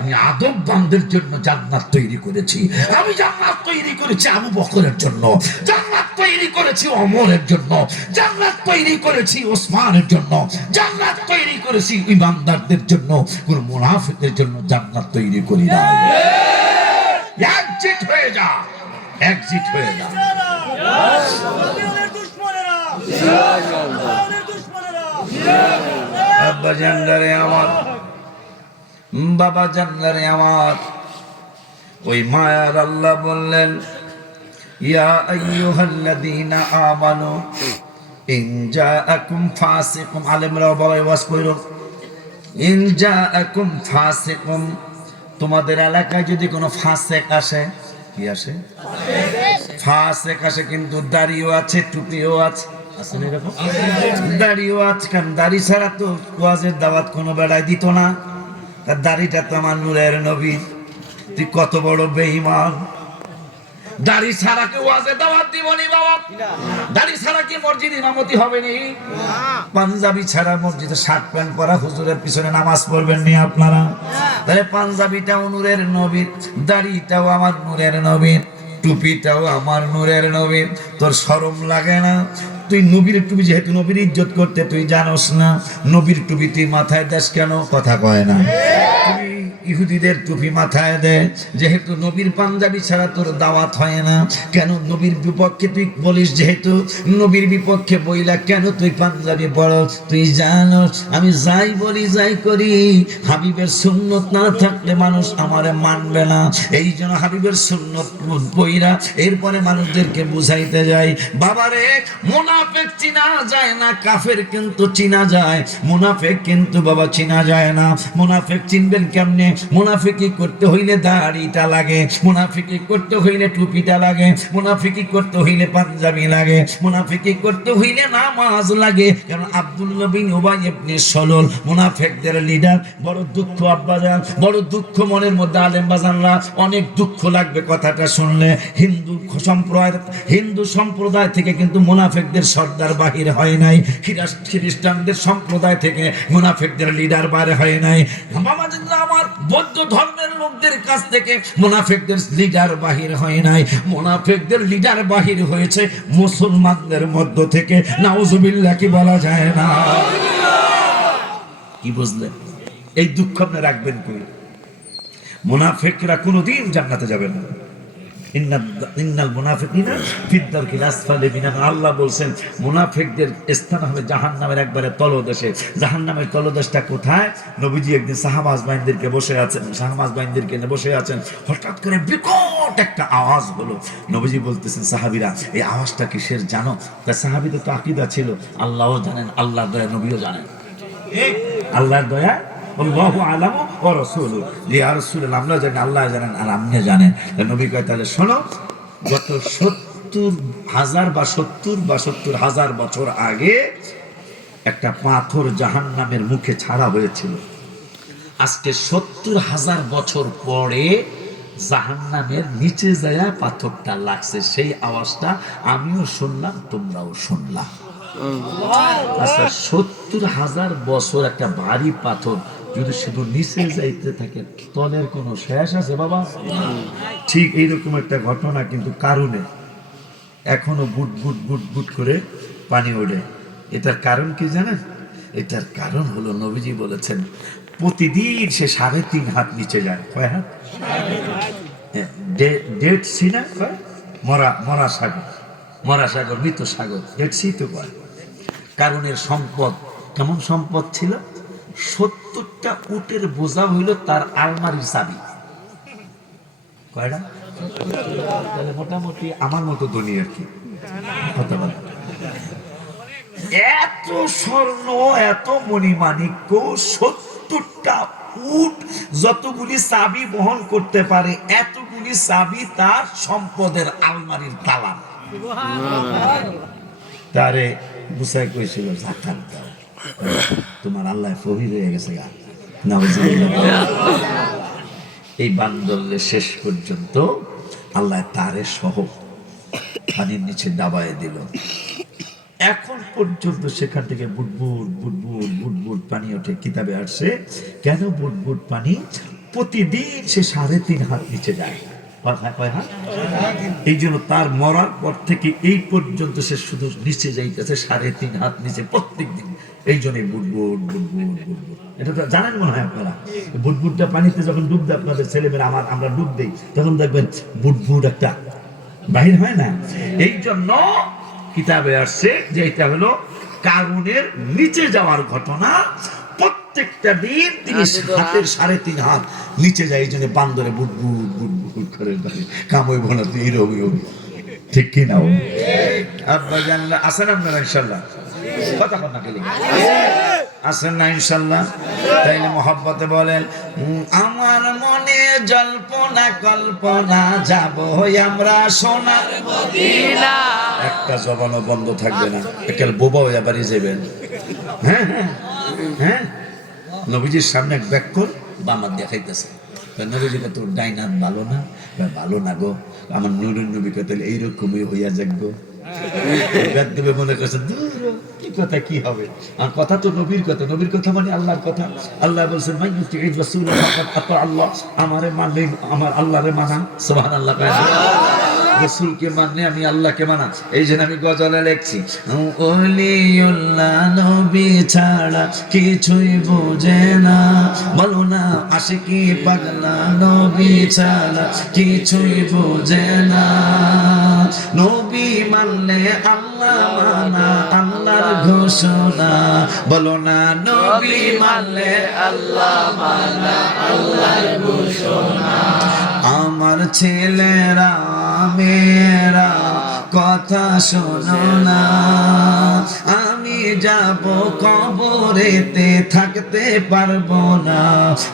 আমি আদম বান্দের জন্য জান্নাত তৈরি করেছি। আমি জান্নাত তৈরি করেছি আবু বকরের জন্য, জান্নাত তৈরি করেছি ওমরের জন্য, জান্নাত তৈরি করেছি ওসমানের জন্য, জান্নাত তৈরি করেছি ইমানদারদের জন্য। কোন মুনাফিকদের জন্য জান্নাত তৈরি করি না। এক্সিট হয়ে যা, এক্সিট হয়ে যা। আব্বা জানদারে আমার, বাবা জানলারে আমার, ওই মায়ার আল্লাহ বললেন, ইয়া আইয়ুহাল্লাযীনা আমানু ইন জাআকুম ফাসিকুম, আলেমরা বাবা ওয়াজ কইরো, ইন জাআকুম ফাসিকুম, তোমাদের এলাকায় যদি কোনো ফাসিক আসে, কি আসে? ফাসিক আসে, কিন্তু দাড়িও আছে, টুপিও আছে, দাড়িও আছে। কারণ দাড়ি ছাড়া তো ওয়াজের দাওয়াত কোনো বেলায় দিত না। তার দাড়িটা তো আমার নূরের নবী। তুই কত বড় বেঈমান! দাড়ি ছাড়া কি ওয়াজে দাওয়াত দিবনি বাবা? দাড়ি ছাড়া কি মসজিদ ইমামতি হবে নি? পাঞ্জাবি ছাড়া মসজিদে শার্ট প্যান্ট পরা হুজুরের পিছনে নামাজ পড়বেন নি আপনারা? তাহলে পাঞ্জাবিটাও নূরের নবীর, দাড়িটাও আমার নূরের নবীর, টুপিটাও আমার নূরের নবীর। তোর শরম লাগে না? তুই নবীর টুপি, যেহেতু নবীর ইজ্জত করতে তুই জানোস না, নবীর টুপি তুই মাথায় দেস কেন? কথা কয় না। তুই ইহুদিদের টুপি মাথায় দে, যেহেতু নবীর পাঞ্জাবি ছাড়া তোর দাওয়াত হয় না। কেন নবীর বিপক্ষে তুই বলিস? যেহেতু নবীর বিপক্ষে বইলা কেন তুই পাঞ্জাবি পড়স? তুই জানোস আমি যাই বলি যাই করি, হাবিবের সুন্নত না থাকলে মানুষ আমারে মানবে না। এই জন্য হাবিবের সুন্নত পইরা এরপরে মানুষদেরকে বুঝাইতে যাই। বাবারে, মুনাফিক চিনা যায় না, কাফের কিন্তু চিনা যায়। মুনাফিক কিন্তু বাবা চিনা যায় না। মুনাফিক চিনবেন কেমনে? মুনাফিকি করতে হইলে দাড়িটা লাগে, মুনাফিকি করতে হইলে টুপিটা লাগে, মুনাফিকি করতে হইলে পাঞ্জাবি লাগে, মুনাফিকি করতে হইলে নামাজ লাগে। কারণ আব্দুল্লাহ বিন উবাই ইবনে সলুল মুনাফিকদের লিডার। বড় দুঃখ আব্বাজান, বড় দুঃখ মনের মধ্যে। আলেম বাজানরা অনেক দুঃখ লাগবে কথাটা শুনলে। হিন্দু সম্প্রদায় থেকে কিন্তু মুনাফিকদের সর্দার বাহির হয় নাই, খ্রিস্টানদের সম্প্রদায় থেকে মুনাফিকদের লিডার বাহির হয় নাই। আমার বৌদ্ধ ধর্মের লোকদের কাছ থেকে মুনাফিকদের লিডার বাহির হয় নাই। মুনাফিকদের লিডার বাহির হয়েছে মুসলমানদের মধ্য থেকে। নাউজুবিল্লাহ কি বলা যায় না? কি বুঝলেন? এই দুঃখ আপনি রাখবেন কই? মুনাফিকরা কোনোদিন জান্নাতে যাবে না। ইন্নাল মুনাফিকিনা ফিদ দারকিল আসফালি মিনান, আল্লাহ বলছেন মুনাফিকদের স্থান হবে জাহান্নামের একবারে তলদেশে। জাহান্নামের তলদেশটা কোথায়? নবীজি একদিন সাহাবা আজমাইনদেরকে বসে আছেন, সাহাবা আজমাইনদেরকে নিয়ে বসে আছেন, হঠাৎ করে বিকট একটা আওয়াজ হলো। নবীজি বলতেছেন সাহাবীরা এই আওয়াজটা কিসের জানো? তা সাহাবীদের তো আকীদা ছিল আল্লাহও জানেন, আল্লাহর দয়া নবীও জানেন, আল্লাহর দয়া আল্লাহু আলামু ওয়া রাসূলুহু, ইয়া রাসূলুল্লাহ আমরা জানি আল্লাহ জানেন আর আপনি জানেন। নবী কয় তাহলে শোনো, গত 70,000 বা 70,000 বছর আগে একটা পাথর জাহান্নামের মুখে ছাড়া হয়েছিল। আজকে 70,000 বছর পরে জাহান্নামের নিচে যায় পাথরটা লাগছে, সেই আওয়াজটা আমিও শুনলাম তোমরাও শুনলাম। আচ্ছা 70,000 বছর একটা ভারী পাথর যদি শুধু নিচে যাইতে থাকে তলের কোনো শেষ আছে বাবা? ঠিক এইরকম একটা ঘটনা কিন্তু কারণে এখনো বুট বুট বুট বুট করে পানি ওঠে। এটার কারণ কি জানেন? এটার কারণ হলো নবীজি বলেছেন প্রতিদিন সে 3.5 হাত নিচে যায়। কয় হাত? ডেড সি না, মরা মরা সাগর, মরা সাগর, মৃত সাগর, ডেড সি তো কয়। কারণের সম্পদ কেমন সম্পদ ছিল? 70টা উটের বোঝা হইল তার আলমারির চাবি। কয়টা? তাহলে মোটামুটি আমার মতো ধনী আর কি। এত স্বর্ণ, এত মণিমাণিক্য, 70টা উট যতগুলি চাবি বহন করতে পারে এতগুলি চাবি তার সম্পদের আলমারির তালা। তারে বুঝাই কইছিল জাকাত দাও, তোমার আল্লাহ ফকির হয়ে গেছে গা। এই বান্দরলে শেষ পর্যন্ত আল্লাহ তারে সহ পানির নিচে দাবায় দিল। এখন পর্যন্ত সেখান থেকে বুটবুট বুটবুট বুটবুট পানি ওঠে। কিতাবে আসছে কেন বুটবুট পানি? প্রতিদিন সে 3.5 হাত নিচে যায়। এই জন্য তার মরার পর থেকে এই পর্যন্ত সে শুধু নিচে যাইতেছে 3.5 হাত নিচে প্রত্যেক দিন। এই জন্য বুটবুট বুটবুট বুটবুট, এটা তো জানেন মনে হয় আপনারা। বুটবুটটা পানিতে যখন ডুব দেয় আপনাদের ছেলেমেয়েরা, আমরা ডুব দেই, তখন দেখবেন বুটবুট একটা বাহির হয় না। এই জন্য কিতাবে আসছে যে এটা হলো কারুনের নিচে যাওয়ার ঘটনা। প্রত্যেকটা দিন তিনি হাতের 3.5 হাত নিচে যায়। এই জন্য বান্দরে বুটবুট বুটবুট করে কামই বোনা তুই এইরকম, ঠিক কি না? আব্বা জানলা আসেন আপনারা ইনশাল্লাহ? কথা কথা গেলে আসেন না ইনশাল্লাহ? তাইলে মহব্বতে বলেন আমার মনে জল্পনা কল্পনা যাব আমরা সোনার মদিনা। একটা জবানও বন্ধ থাকবে না, একেল বোবা হয়ে বাড়ি যাবেন। হ্যাঁ হ্যাঁ হ্যাঁ, নবীজির সামনে এক ব্যাকল বামাত দেখাইতেছে। নবীজিকে তোর ডাইন হাত ভালো না? ভালো না গো। আমার নুরুন নবীকে তাহলে এইরকমই হইয়া যাকবো। মনে করছে দূর কি কথা, কি হবে? আর কথা তো নবীর কথা, নবীর কথা মানে আল্লাহর কথা। আল্লাহ বলছেন আল্লাহ, আমারে মানলে আমার আল্লাহরে মানা। সুবহানাল্লাহ। রাসূলকে মানে আমি আল্লাহকে মানা। এই জন্য আমি গজলে লিখছি ওলিউল্লাহ নবী ছাড়া কিছুই বোঝে না। বলো না আশিকি পাগলা নবী ছাড়া কিছুই বোঝে না। নবী মানলে আল্লাহ মানা, আল্লাহর ঘোষণা। বলো না নবী মানলে আল্লাহ মানা, আল্লাহর ঘোষণা। আমার ছেলেরা মেয়েরা কথা শোনো না, আমি যাব কবরেতে থাকতে পারবো না।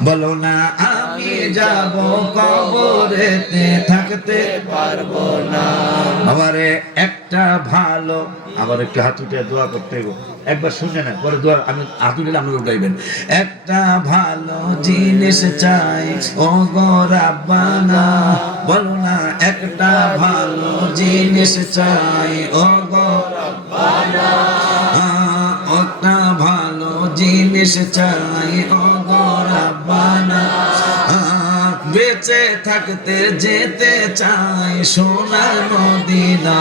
বলো না আমি যাব কবরেতে থাকতে পারবো না। আমারে একটা ভালো, আবার একটু হাত উঠে দোয়া করতে হবে। একবার শুনে না, পরে দোয়া আমি হাত উঠলে আপনি উঠাইবেন। একটা ভালো জিনিস চাই ও গো রাব্বানা। বলো না একটা ভালো জিনিস চাই ও গো রাব্বানা। একটা ভালো জিনিস চাই ও গো রাব্বানা। বেঁচে থাকতে যেতে চাই সোনার মদিনা,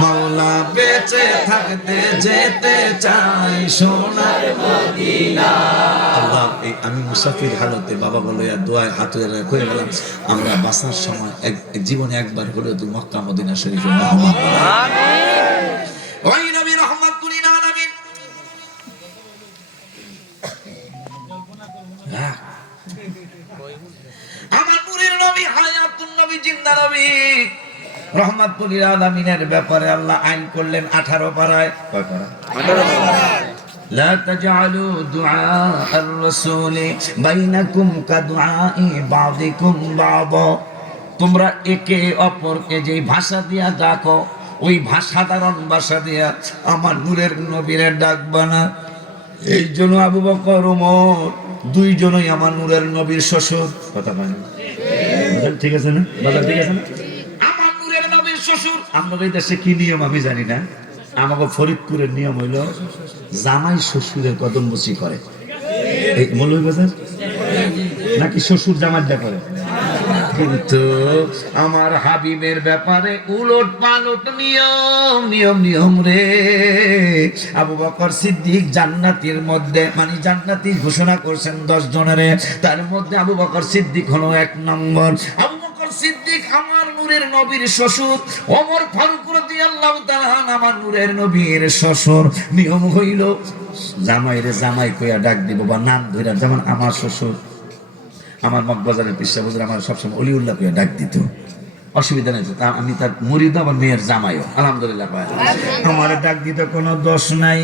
মাওলা বেঁচে থাকতে যেতে চাই সোনার মদিনা। আল্লাহ, আমি মুসাফির হালতে বাবা বলে দোয়ায় হাত করে গেলাম, আমরা বাসার সময় জীবনে একবার হলেও তুই মক্কা মদিনা শরীফে মেহমান ওই নবী রহমাতুল আলামিন। আমার নূরের নবী, হায়াতুন নবী, জিন্দা নবী রহমাতুল আলামিনের ব্যাপারে আল্লাহ আইন করলেন 18 পারায়। কয় পারা? 18 পারা। লা তাজআলু দুআআর রাসূলি বাইনাকুম কাদুআই বাযিকুম বাযা। তোমরা একে অপরকে যে ভাষা দিয়া ডাকো, ওই সাধারণ ভাষা দিয়া আমার নূরের নবীরে ডাকবা না। এই জন্য আবু বকর ওমর দুইজনই আমার নূরের নবীর শ্বশুর। কথা বলেন ঠিক আছে না? বাজার ঠিক আছে না? আমার নূরের নবীর শ্বশুর। আমাদের দেশে কি নিয়ম আমি জানি না, আমাকে ফরিদপুরের নিয়ম হইল জামাই শ্বশুরের কদম বসি করে। এই মৌলভীবাজার নাকি শ্বশুর জামাইটা করে, কিন্তু আমার হাবিবের ব্যাপারে উলট পালট নিয়ম নিয়ম নিয়ম রে। আবু বকর সিদ্দিক জান্নাতীর মধ্যে, মানে জান্নাতি ঘোষণা করছেন 10 জনের, তার মধ্যে আবু বকর সিদ্দিক হলো 1 নম্বর। আবু বকর সিদ্দিক আমার নূরের নবীর শ্বশুর, ওমর ফারুক রাদিয়াল্লাহু তাআলা আমার নূরের নবীর শ্বশুর। নিয়ম হইল জামাইরে জামাই কইয়া ডাক দিব বা নাম ধইরা, যেমন আমার শ্বশুর আমার মগবাজারের পিসা হুজুর আমার সবসময় অলিউল্লাহ কইয়া ডাক দিত, অসুবিধা নেই, আমি তার মুরিদ, আমার মেয়ের জামাইও আলহামদুলিল্লাহ পায়, আমার ডাক দিত কোনো দোষ নাই।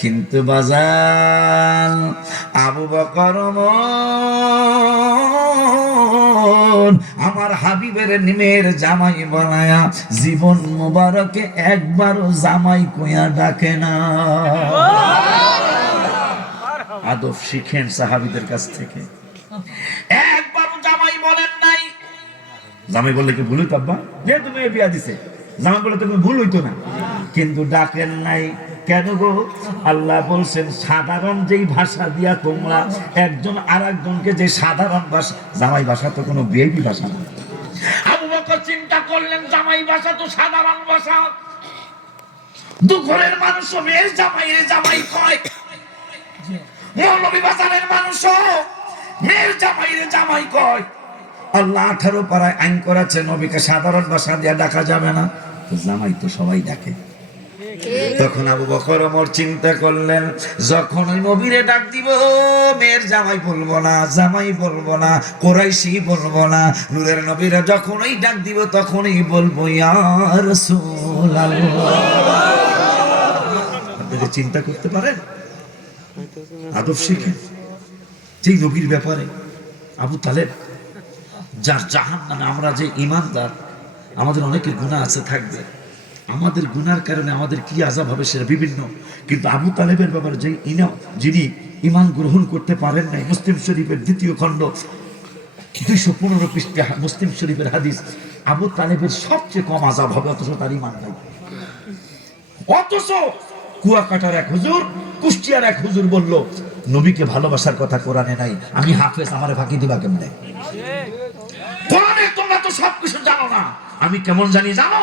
কিন্তু বাজার আবু বকর আমার হাবিবের নিমের জামাই বানায়া জীবন মোবারকে একবারও জামাই কইয়া ডাকে না। আদব শিখেন সাহাবীদের কাছ থেকে। একবারও জামাই বলেন নাই। জামাই বললে কি ভুল হইতো? আব্বা যেহেতু মেয়ে বিয়া দিছে, জামাই বলে তো ভুল হইতো না, কিন্তু ডাকেন নাই কেন গো? আল্লাহ বলছেন সাধারণ যেই ভাষা দিয়া তোমরা একজন আর একজনকে, যে সাধারণ ভাষা, জামাই ভাষা তো কোনো বিএপি ভাষা না। আবু বকর চিন্তা করলেন জামাই ভাষা তো সাধারণ ভাষা, দুঘরের মানুষ মেয়ের জামাইরে জামাই কয়, মৌলভীবাজারের মানুষ মেয়ের জামাইরে জামাই কয়। আল্লাহ 18 পারায় আইন করেছে নবীকে সাধারণ ভাষা দিয়ে ডাকা যাবে না, তো জামাই তো সবাই ডাকে। তখন আবু বকর ওমর চিন্তা করলেন, যখন ওই নবীরে ডাক দিব মেয়ের জামাই বলবো না, জামাই বলবো না, কুরাইশি বলবো না, নূরের নবীরা যখন ওই ডাক দিব তখনই বলবো ইয়া রাসূলুল্লাহ। আপনারা চিন্তা করতে পারেন, আদব শিখেন। যেই নবীর ব্যাপারে আবু তালেব, যার জাহান্নামে, আমরা যে ঈমানদার, আমাদের অনেকের গুনাহ আছে, থাকবে, আমাদের গুনার কারণে আমাদের কি আযাব হবে সেটা বিভিন্ন, কিন্তু আবু তালেবের ব্যাপারে যে যিনি ঈমান গ্রহণ করতে পারেন নাই, মুসলিম শরীফের 2য় খণ্ড 215 পৃষ্ঠা মুসলিম শরীফের হাদিস, আবু তালেবের সবচেয়ে কম আযাব হবে, অথচ তার ঈমান নাই। অথচ কুয়াকাটার এক হুজুর, কুষ্টিয়ার এক হুজুর বলল নবীকে ভালোবাসার কথা কোরআনে নাই, আমি হাফেজ, আমারে ফাঁকি দিবা কেমনে? কোরআনে তোমরা তো সবকিছু জানো না, আমি কেমন জানি জানো?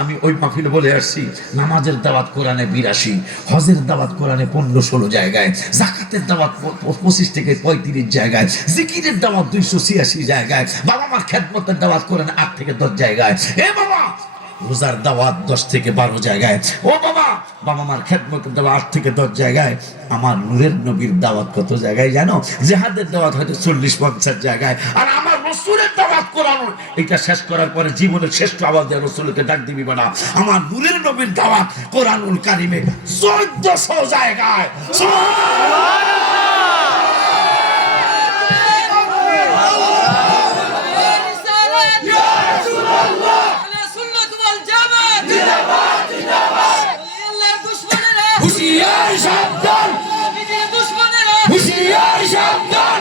আমি ওই মাহফিলে বলে আসছি, নামাজের দাওয়াত কোরআনে 82, হজের দাওয়াত কোরআনে 15-16 জায়গায়, যাকাতের দাওয়াত 25 থেকে 35 জায়গায়, জিকিরের দাওয়াত 286 জায়গায়, বাবা মার খেদমতের দাওয়াত কোরআনে 8 থেকে 10 জায়গায়, এ বাবা রোজার দাওয়াত 10 থেকে 12 জায়গায়, ও বাবা বাবা মার খেদমতের দাওয়াত 8 থেকে 10 জায়গায়। আমার নূরের নবীর দাওয়াত কত জায়গায় জানো? জিহাদের দাওয়াত হয়তো 40-50 জায়গায়, আর আমার রাসূলের দাওয়াত কোরআন, এটা শেষ করার পরে জীবনের শ্রেষ্ঠ আওয়াজ দিয়ে রাসূলকে ডাক দিবি না, আমার নূরের নবীর দাওয়াত কোরআনুল কারীমে 1400 জায়গায়। হুশিয়ার সাবধান, হুশিয়ার সাবধান,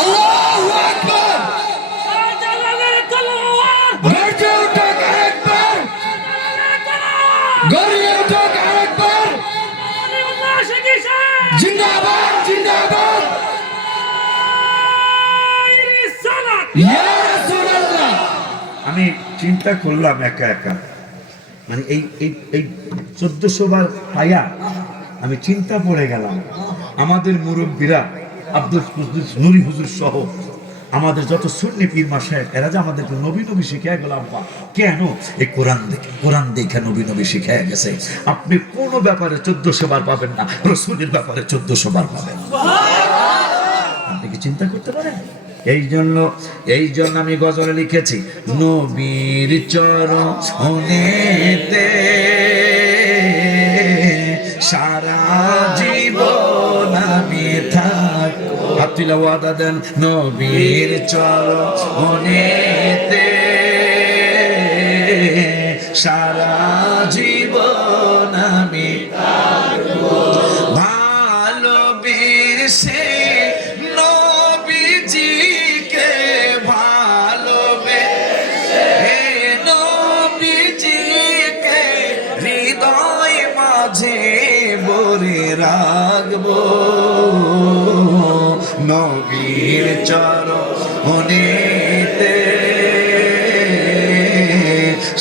আল্লাহু আকবার, গর্জে ওঠো আরেকবার, গর্জে ওঠো আরেকবার, জিন্দাবাদ জিন্দাবাদ, ইয়া আমি চিন্তা করলাম একা একা, মানে এই এই এই 1400 বার পায়া আমি চিন্তা পড়ে গেলাম, আমাদের মুরব্বীরা আব্দুল কুদ্দুস নুরি হুজুর সহ আমাদের যত সুন্নি পীর মাশায়েখ এরা যে আমাদেরকে নবী নবী শিখায় গেলাম, কেন? এই কোরআন দেখে নবী নবী শিখায় গেছে। আপনি কোনো ব্যাপারে 1400 বার পাবেন না, রসুলের ব্যাপারে 1400 বার পাবেন। আপনি কি চিন্তা করতে পারেন? এই জন্য আমি গজলে লিখেছি, নবীর চরণেতে সারা জীবন আমি থাকবো। হাতিলা ওয়াদা দেন, নবীর চরণেতে সারা জীবন আমি থাকবো। ভালোবেসে নবীজিকে ভালোবেসে নবীজিকে হৃদয় মাঝে ভরে রাখবো। নবীর চরণেতে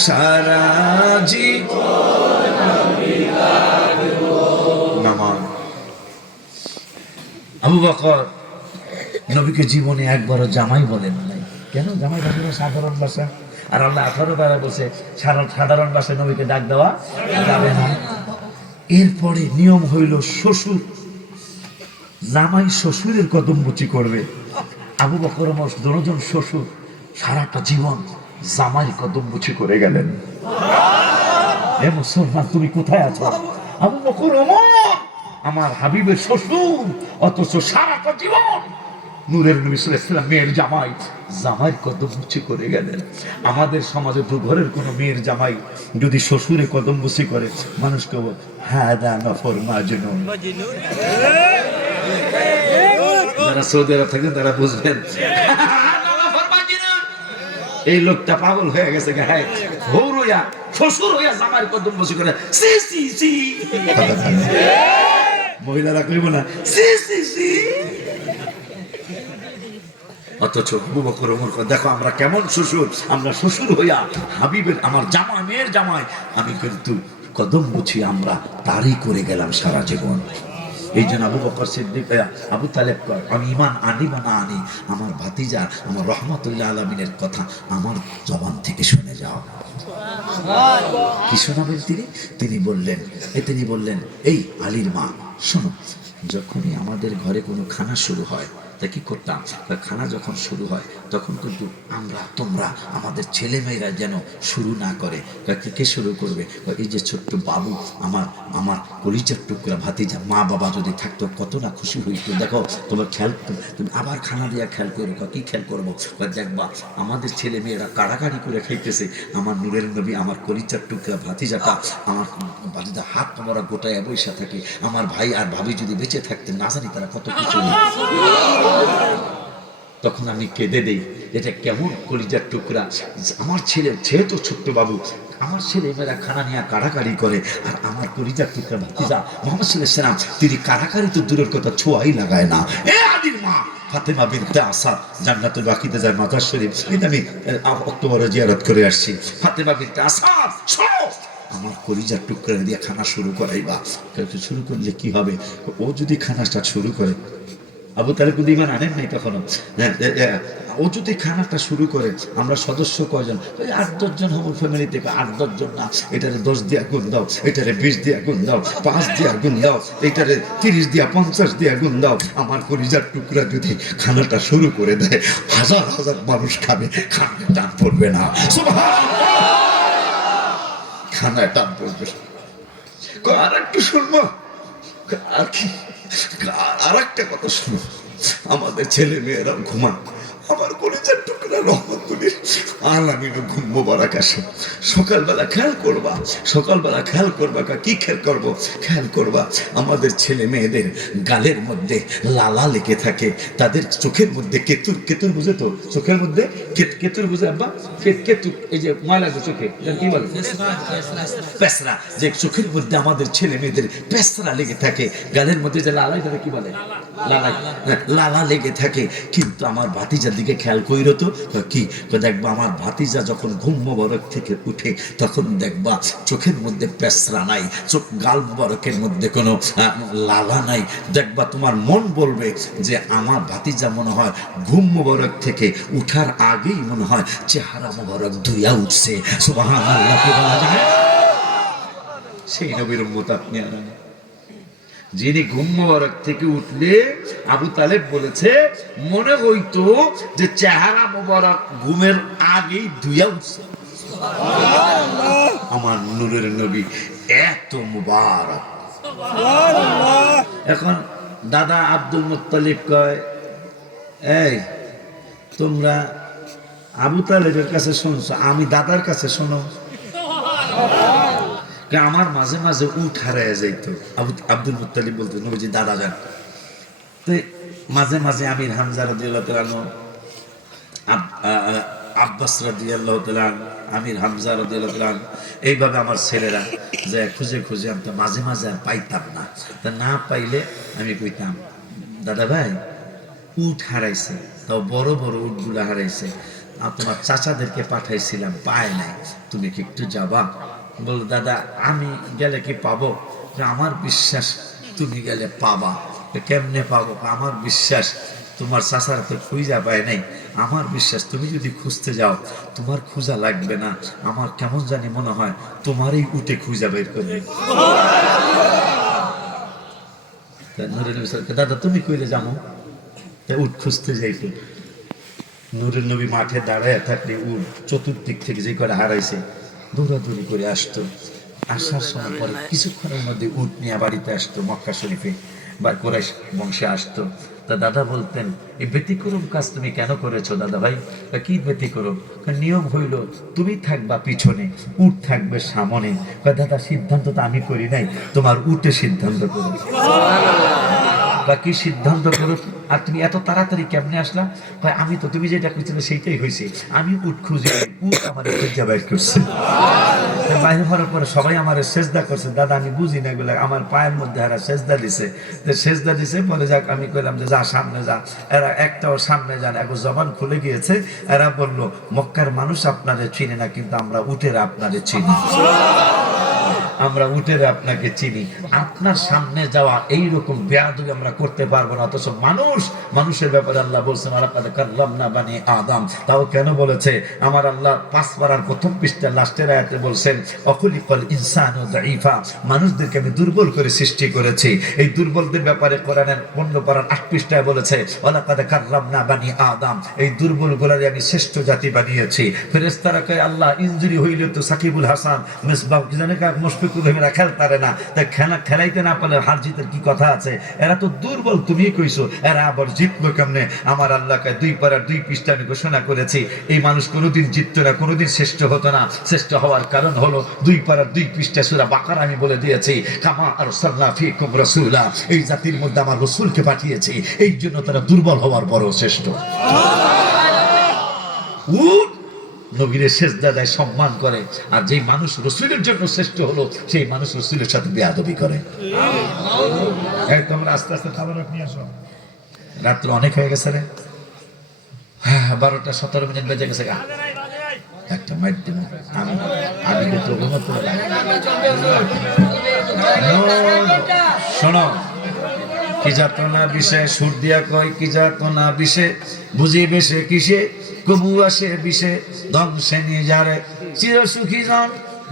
সারা জীবন আমি থাকবো। নামাজ। আবু বকর নবীকে জীবনে একবারও জামাই বলেন নাই। কেন? জামাই ভাষা সাধারণ ভাষা, আর আল্লাহ 18 বার বলছে সাধারণ ভাষায় নবীকে ডাক দেওয়া যাবে না। এরপরে নিয়ম হইল শ্বশুর জামাই শ্বশুরের কদমবুচি করবে। আবু বকর ওমর দুজন শ্বশুর সারাটা জীবন জামাই কদমবুচি করে গেলেন। এ মুসলমান, তুমি কোথায় আছো? আবু বকর ওমর আমার হাবিবের শ্বশুর, অথচ সারাটা জীবন নূরের নবী সাল্লাল্লাহু আলাইহি ওয়াসাল্লাম মেয়ের জামাইয়ের কদমবুচি করে গেলেন। আমাদের সমাজে তো ঘরের কোনো মেয়ের জামাই যদি শ্বশুরে কদমবুচি করে, মানুষকে হ্যাঁ দা নফর মাজনুন। যারা সৌদি আরব থাকেন তারা বুঝবেন, এই লোকটা পাগল হয়ে গেছে। হ্যাঁ, বউ হইয়া শ্বশুর হইয়া জামাইয়ের কদমবুচি করে, সি সি সি। মহিলারা কইব না সি সি সি। অথচ আবু বকর ওমর দেখো আমরা কেমন শ্বশুর, আমরা শ্বশুর হইয়া হাবিবের আমার জামাই মেয়ের জামাই আমি কিন্তু কদমবুচি আমরা তারই করে গেলাম সারা জীবন। এই জন্য আবু বকর সিদ্দিক আবু তালেব কয়, আমি ঈমান আনি বা না আনি, আমার ভাতিজা আমার রহমাতুল্লাহ আলামিনের কথা আমার জবান থেকে শুনে যাও। কি শোনাবেন তিনি বললেন, এই আলীর মা শোনো, যখনই আমাদের ঘরে কোনো খানা শুরু হয় তা কি করতাম, খানা যখন শুরু হয় তখন কিন্তু তোমরা আমাদের ছেলেমেয়েরা যেন শুরু না করে। কে শুরু করবে? এই যে ছোট্ট বাবু আমার কলিজার টুকরা ভাতিজা, মা বাবা যদি থাকতো কত না খুশি হইতো। দেখো তোমার খেয়াল, তুমি আবার খানা দিয়া খেয়াল করো। কি খেয়াল করবো? দেখবা আমাদের ছেলে মেয়েরা কাড়াকাড়ি করে খাইতেছে, আমার নূরের নবী আমার কলিজার টুকরা ভাতিজাটা আমার ভাতিজা হাত তোমরা গোটায় বৈশা থাকে। আমার ভাই আর ভাবি যদি বেঁচে থাকতেন, না জানি তারা কত কিছু। তখন আমি কেঁদে দেই, এটা কেমন কলিজার টুকরা। আমার ছেলে তো ছোট্ট বাবু, আমার ছেলে মেয়েরা খানা নিয়ে কাড়াকাড়ি করে, আর আমার কলিজার টুকরা ভাতিজা মুহাম্মদ সাল্লাল্লাহু আলাইহি ওয়াসাল্লাম তিনি কাড়াকাড়ি তো দূরের কথা ছোঁয়াই লাগায় না। এ আলীর মা ফাতেমা বিনতে আসাদ জান্নাতুল বাকিতে যায় মাজার শরীফ, এটা আমি অক্টোবরে জিয়ারত করে আসছি। ফাতেমা বিনতে আসাদ শোনো, আমার কলিজার টুকরা দিয়ে খানা শুরু করাইবা। শুরু করলে কি হবে? ও যদি খানাটা শুরু করে, আবু তালেব কিন্তু ঈমান আনেন নাই তখনও, ও যদি খানাটা শুরু করে, আমরা সদস্য কয়জন? 8-10 জন হবো ফ্যামিলি থেকে। 8-10 জন না, এটারে 10 দিয়া গুণ দাও, এটারে 20 দিয়া গুণ দাও, 5 দিয়া গুণ দাও, এটারে 30 দিয়া 50 দিয়া গুণ দাও। আমার কলিজার টুকরা যদি খানাটা শুরু করে দেয়, হাজার হাজার মানুষ খাবে, খানায় টান পড়বে না। খানায় টান পড়বে। আর একটু শুনবো, আর একটা কথা শুনো, আমাদের ছেলে মেয়েরা ঘুমান, আমার কলিজার টুকরা রহমতুল্লাহ আলামিনের ঘুম মোবারক আসে। সকালবেলা খেয়াল করবা, কি খেয়াল করবো? খেয়াল করবা আমাদের ছেলে মেয়েদের গালের মধ্যে লালা লেগে থাকে, তাদের চোখের মধ্যে কেতুর বুঝে তো, চোখের মধ্যে কেতুর বুঝে আব্বা, কেতু এই যে ময়লা চোখে কি বলে পেসরা, যে চোখের মধ্যে আমাদের ছেলে মেয়েদের পেসরা লেগে থাকে, গালের মধ্যে যে লালা, এটা কি বলে? লালা লালা লেগে থাকে। কিন্তু আমার ভাতিজার দিকে খেয়াল কইরো তো। কি দেখবা আমার ভাতিজা যখন ঘুম মোবারক থেকে উঠে তখন দেখবা চোখের মধ্যে পেঁচড়া নাই, চোখ গাল মোবারকের মধ্যে কোনো লালা নাই। দেখবা তোমার মন বলবে যে আমার ভাতিজা মনে হয় ঘুম মোবারক থেকে উঠার আগেই মনে হয় চেহারা মোবারক ধুইয়া উঠছে। সুবহানাল্লাহ কি বলা যায়? সেই নবীর উম্মত আপনি আর আমি, যিনি ঘুম মোবারক থেকে উঠলে আবু তালেব বলেছে মনে হইতো যে চেহারা মোবারক ঘুমের আগেই ধুইয়া উঠছে। আমার নূরের নবী এত মুবারক। এখন দাদা আব্দুল মুত্তালিব কয়, এই তোমরা আবু তালেবের কাছে শুনছো, আমি দাদার কাছে শোনো। আমার মাঝে মাঝে উঠ হারায় যাইতো। আব্দুল মুত্তালিব বলতো নবীজি দাদা যান। তো মাঝে মাঝে আমির হামজা রাদিয়াল্লাহু তাআলা আনহু, আব্বাস রাদিয়াল্লাহু তাআলা আনহু, আমির হামজা রাদিয়াল্লাহু তাআলা আনহু, এইভাবে আমার ছেলেরা যে খুঁজে খুঁজে আনতো। মাঝে মাঝে আর পাইতাম না। তা না পাইলে আমি কইতাম, দাদা ভাই উঠ হারাইছে, তাও বড় বড় উটগুলা হারাইছে, আর তোমার চাচাদেরকে পাঠাইছিলাম পায় নাই, তুমি কি একটু যাবা? বল দাদা আমি গেলে কি পাবো? আমার বিশ্বাস তুমি গেলে পাবা। কেমনে পাবো? আমার বিশ্বাস তোমার চাচারা তো খুঁজা পায় নাই, আমার বিশ্বাস তুমি যদি খুঁজতে যাও তোমার খুঁজা লাগবে না, আমার কেমন জানি মনে হয় তোমারই উঠে খুঁজা বের করবে। দাদা তুমি কইলে জানো? উট খুঁজতে যাইতো। নূরের নবী মাঠে দাঁড়ায় থাকলে উট চতুর্দিক থেকে যে করে হারাইছে দৌড়াদৌড়ি করে আসতো। আসার সময় পরে কিছুক্ষণের মধ্যে উট নিয়ে বাড়িতে আসতো, মক্কা শরীফে বা কুরাইশ বংশে আসতো। তা দাদা বলতেন, এই ব্যতিক্রম কাজ তুমি কেন করেছো দাদা ভাই? কি ব্যতিক্রম? নিয়ম হইল তুমি থাকবা পিছনে, উট থাকবে সামনে। দাদা সিদ্ধান্ত তো আমি করি নাই, তোমার উটে সিদ্ধান্ত করো। বা কি সিদ্ধান্ত করো? আর তুমি এত তাড়াতাড়ি কেমনে আসলা? আমি তো তুমি যেটা কইছিলে সেইটাই হয়েছে, আমি উট খুঁজে উট আমার খুঁজে বাইর করছে। বাইরে হওয়ার পরে সবাই আমার সেজদা করছে। দাদা আমি বুঝি না এগুলো, আমার পায়ের মধ্যে এরা সেজদা দিছে। সেজদা দিছে পরে যাক আমি কইলাম যে যা সামনে যা। এরা একটাও সামনে যান, একবার জবান খুলে গিয়েছে। এরা বললো মক্কার মানুষ আপনাদের চিনে না, কিন্তু আমরা উটেরা আপনাদের চিনি, আমরা উঠে আপনাকে চিনি। আপনার সামনে যাওয়া এইরকম বেয়াদবি আমরা করতে পারবো না। অথচ মানুষের ব্যাপারে আল্লাহ বলছেন আলাকাদ কাররামনা বানি আদম। তাও কেন বলেছে? আমার আল্লাহ 5 পারার প্রথম পৃষ্ঠার লাস্টের আয়াতে বলছেন অখুলিকাল ইনসানু যায়ীফা, মানুষদেরকে আমি দুর্বল করে সৃষ্টি করেছি। এই দুর্বলদের ব্যাপারে কোরআনের 15 পারার 8 পৃষ্ঠায় বলেছে আলাকাদ কাররামনা বানি আদম, এই দুর্বল গোলারে আমি শ্রেষ্ঠ জাতি বানিয়েছি। ফেরেশতারা কয় আল্লাহ ইনজুরি হইলে তো সাকিবুল হাসান মিসবাহ কি জানে কাক খেলতে না, তাই খেলাইতে না পারলে হার জিতের কি কথা আছে? এরা তো দুর্বল, তুমি কইছো, এরা আবার জিতলো কেমনে? আমার আল্লাহকে 2 পারার 2 পৃষ্ঠা আমি ঘোষণা করেছি এই মানুষ কোনোদিন জিততো না, কোনোদিন শ্রেষ্ঠ হতো না। শ্রেষ্ঠ হওয়ার কারণ হলো 2 পারার 2 পৃষ্ঠা সূরা বাকারা আমি বলে দিয়েছি কামা আরসালনা ফীকুম রাসূলা, এই জাতির মধ্যে আমার রাসূলকে পাঠিয়েছি, এই জন্য তারা দুর্বল হওয়ার পরও শ্রেষ্ঠ। নবীরে সেজদা দেয়, সম্মান করে। আর যেই মানুষ রসুলের জন্য শ্রেষ্ঠ হলো সেই মানুষ রসুলের সাথে বেয়াদবি করে। তোমরা আস্তে আস্তে খাবার নিয়ে আসো, রাত্র অনেক হয়ে গেছে রে। 12টা 17 মিনিট বেজে গেছে। একটা মাইট দিব আমি কিন্তু শোনো, কি যাতনা বিষে সুর দিয়া কয়, কি যাতনা বিষে বুঝি বেশে কিসে কবু আসে বিষে ধ্বংসে নিয়ে যারে চির সুখী জন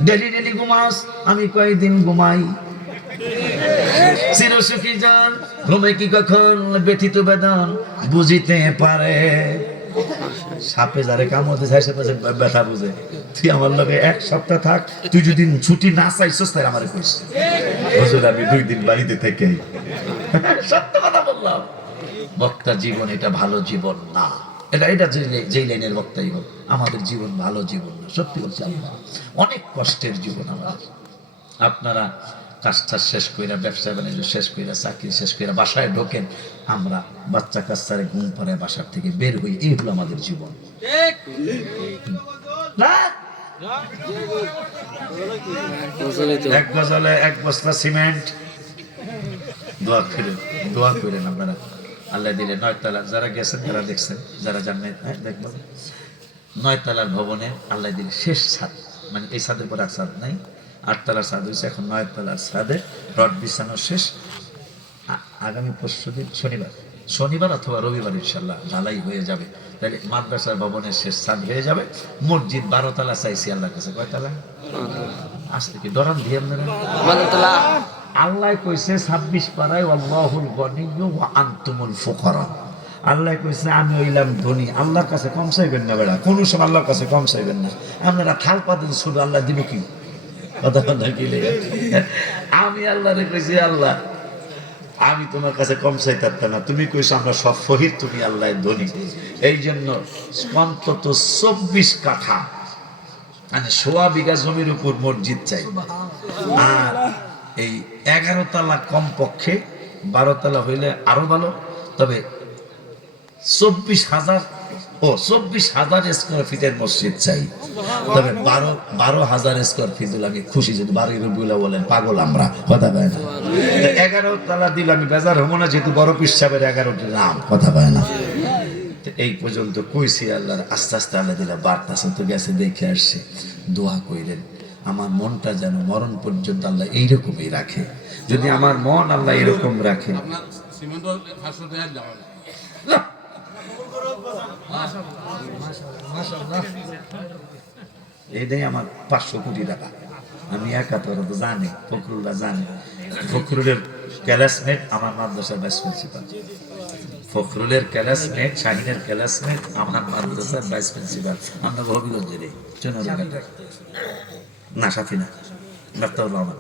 ডেলি ডেলি ঘুমাস, আমি কয়েকদিন ঘুমাই। চির সুখী জন ঘুমে কি কখন ব্যথিত বেদন বুঝিতে পারে। সাপে যারে কামড়ে যায় সে ব্যথা বুঝে। তুই আমার লগে 1 সপ্তাহ থাক, তুই যদি ছুটি না চাইছস তাই আমারে কইস হুজুর আমি 2 দিন বাড়িতে থেকে। সত্য কথা বললাম। বক্তা জীবন এটা ভালো জীবন না। এটা যেই লাইনের বক্তাই হোক, আমাদের জীবন ভালো জীবন না। সত্যি বলছি, অনেক কষ্টের জীবন আমাদের। আপনারা কাজটা শেষ কইরা, ব্যবসা বাণিজ্য শেষ কইরা, চাকরি শেষ কইরা বাসায় ঢোকেন, আমরা বাচ্চা কাচ্চারে ঘুম পাড়ে বাসার থেকে বের হই, এই হলো আমাদের জীবন। এক গজলে 1 বস্তা সিমেন্ট, দোয়া করে দোয়া করেন আপনারা। আল্লাহ দিলে 9 তলা, যারা গেছেন তারা দেখছেন, যারা জান নাই দেখবেন 9 তলার ভবনে আল্লাহ দিলে শেষ ছাদ, মানে এই ছাদের পর আর ছাদ নাই, 8 তলার ছাদ হয়েছে, এখন 9 তলার ছাদে রড বিছানো শেষ। আগামী পরশুদিন শনিবার অথবা রবিবার ইনশাল্লাহ ঢালাই হয়ে যাবে, তাহলে মাদ্রাসার ভবনের শেষ ছাদ হয়ে যাবে। মসজিদ 12 তলা চাইছি আল্লাহর কাছে। কয় তলা? আসতে কি ডরান দিয়ে আল্লাহ কইছে 26 পারায় আল্লাহুল গনিয়্যু ওয়া আনতুমুল ফুকারা। আল্লাহ কইছে আমি হইলাম ধনী, আল্লাহর কাছে কম চাইবেন না বেড়া, কোন সময় আল্লাহর কাছে কম চাইবেন না। আপনারা থাল পাতেন শুধু, আল্লাহ দিব কি? কথা কথা কি লেগে আমি আল্লাহরে কইছি আল্লাহ আমি তোমার কাছে কম চাইতাম না, তুমি কইছো আমরা সব ফহির, তুমি আল্লাহ ধনী। এই জন্য অন্তত 24 কাঠা মানে 1.25 বিঘা জমির উপর মসজিদ চাই। আর এই 11 তলা কমপক্ষে, 12 তলা হইলে আরো ভালো, তবে 24,000 স্কোয়ার ফিটের মসজিদ চাই। তবে 12,000 স্কোয়ার ফিট দিলে আমি খুশি, যদি 12 রবিউল্লাহ বলেন, পাগল আমরা, কথা পায় না। 11 তলা দিলে আমি বেজার হবো না, যেহেতু বড় পীর সাহেবের 11টি নাম, কথা পায় না। এই পর্যন্ত কইছি আল্লাহর, আস্তে আস্তে আল্লাহ দিলা বার্তাছে তো গেছে, দেখে আসছে। দোয়া কইলেন আমার মনটা যেন মরণ পর্যন্ত আল্লাহ এইরকমই রাখে। যদি আমার মন আল্লাহ এরকম রাখে, এইটাই আমার 500 কোটি টাকা। আমি একা, তোরা তো জানি, ফখরুলরা জানে, ফখরুলের ক্লাসমেট আমার মাদ্রাসার ভাইস প্রিন্সিপাল, ফখরুলের ক্লাসমেট, শাহিনের ক্লাসমেট আমার মাদ্রাসার ভাইস প্রিন্সিপাল। আমরা হবিগঞ্জের না, সাথী না, ডাক্তার রহমান।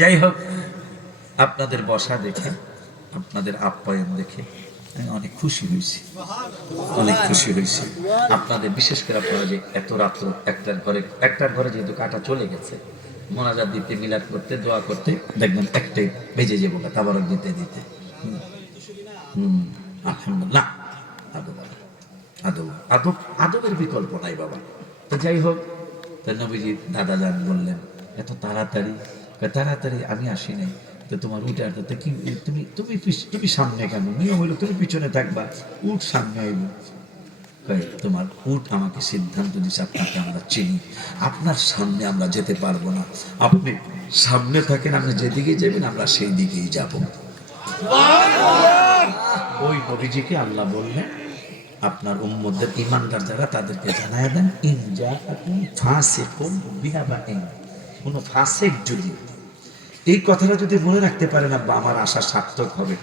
যাই হোক, আপনাদের বসা দেখে, আপনাদের আপ্যায়ন দেখে আমি অনেক খুশি হয়েছি, অনেক খুশি হয়েছি। আপনাদের বিশেষ করে আপনারা যে এত রাত্র একটার ঘরে যেহেতু কাটা চলে গেছে, মোনাজাত দিতে, মিলাদ করতে, দোয়া করতে, দেখবেন একটাই বেজে যাবো, তাবারক দিতে দিতে। আলহামদুলিল্লাহ, আদবের বিকল্প নাই বাবা। তো যাই হোক, নবীজি দাদা যান বললেন এত তাড়াতাড়ি আমি আসি নাই, তো তোমার উঠে আসতে কি, তুমি সামনে কেন? নিয়ম হইলো তুমি পিছনে থাকবা, উঠ সামনে আইব। তোমার উঠ আমাকে সিদ্ধান্ত দিচ্ছে, আপনাকে আমরা চিনি, আপনার সামনে আমরা যেতে পারবো না, আপনি সামনে থাকেন, আপনি যেদিকে যাবেন আমরা সেই দিকেই যাব। ওই নবীজিকে আল্লাহ বললেন আপনার উম্মতদের, ঈমানদার যারা, তাদেরকে জানায় দেন ইনজাআকুম ফাসিকুন বিনাবাইন। কোন ফাসিক যদি, এই কথাটা যদি মনে রাখতে পারেন আব্বা, আমার আশা সার্থক হবে।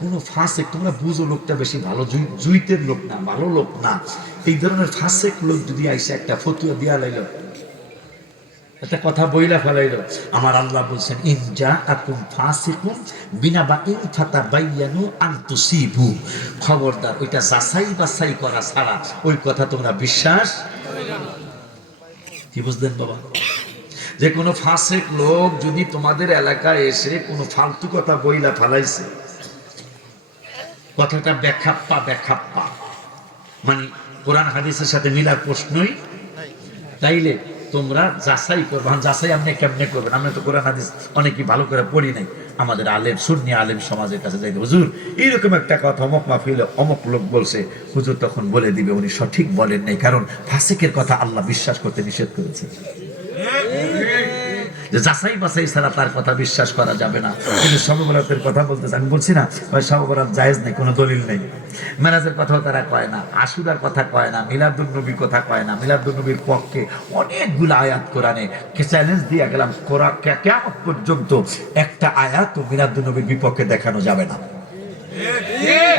কোন ফাসিক, তোমরা বুঝো লোকটা বেশি ভালো, জুইতের লোক না, ভালো লোক না, এই ধরনের ফাসিক লোক যদি আইসে একটা ফতুয়া দিয়া লাইল, একটা কথা বইলা ফেলাইল, আমার আল্লাহ বলছেন ইনজাআকুম ফাসিকুন বিনাবাইন ফাতাবায়ানু আন তুসিবু। খবরদার, ওইটা যাচাই বাছাই করা ছাড়া ওই কথা তোমরা বিশ্বাস কি বুঝলেন বাবা? যে কোনো ফাসিক লোক যদি তোমাদের এলাকায় এসে কোনো ফালতু কথা বইলা ফেলাইছে, কথাটা ব্যাখ্যাপ্পা মানে কোরআন হাদিসের সাথে মিলার প্রশ্নই, তাইলে তোমরা যাচাই করবে। যাচাই আপনি কেমনে করবেন? আমরা তো কোরআন হাদিস অনেকেই ভালো করে পড়ি নাই, আমাদের আলেম, সুন্নি আলেম সমাজের কাছে যাইতে, হুজুর এইরকম একটা কথা অমুক মাহফিলে অমুক লোক বলছে, হুজুর তখন বলে দিবে উনি সঠিক বলেন নাই, কারণ ফাসিকের কথা আল্লাহ বিশ্বাস করতে নিষেধ করেছে। যে যাচাই বাছাই ছাড়া তার কথা বিশ্বাস করা যাবে না। কিন্তু শবে বরাতের কথা বলতেছে, আমি বলছি না ভাই শবে বরাত জায়েজ নেই, কোনো দলিল নেই। মেরাজের কথাও তারা কয় না, আশুরার কথা কয় না, মিলাদুন নবীর কথা কয় না। মিলাদুন নবীর পক্ষে অনেকগুলো আয়াত কোরআনে চ্যালেঞ্জ দিয়ে গেলাম, কিয়ামত পর্যন্ত একটা আয়াত মিলাদুন নবীর বিপক্ষে দেখানো যাবে না।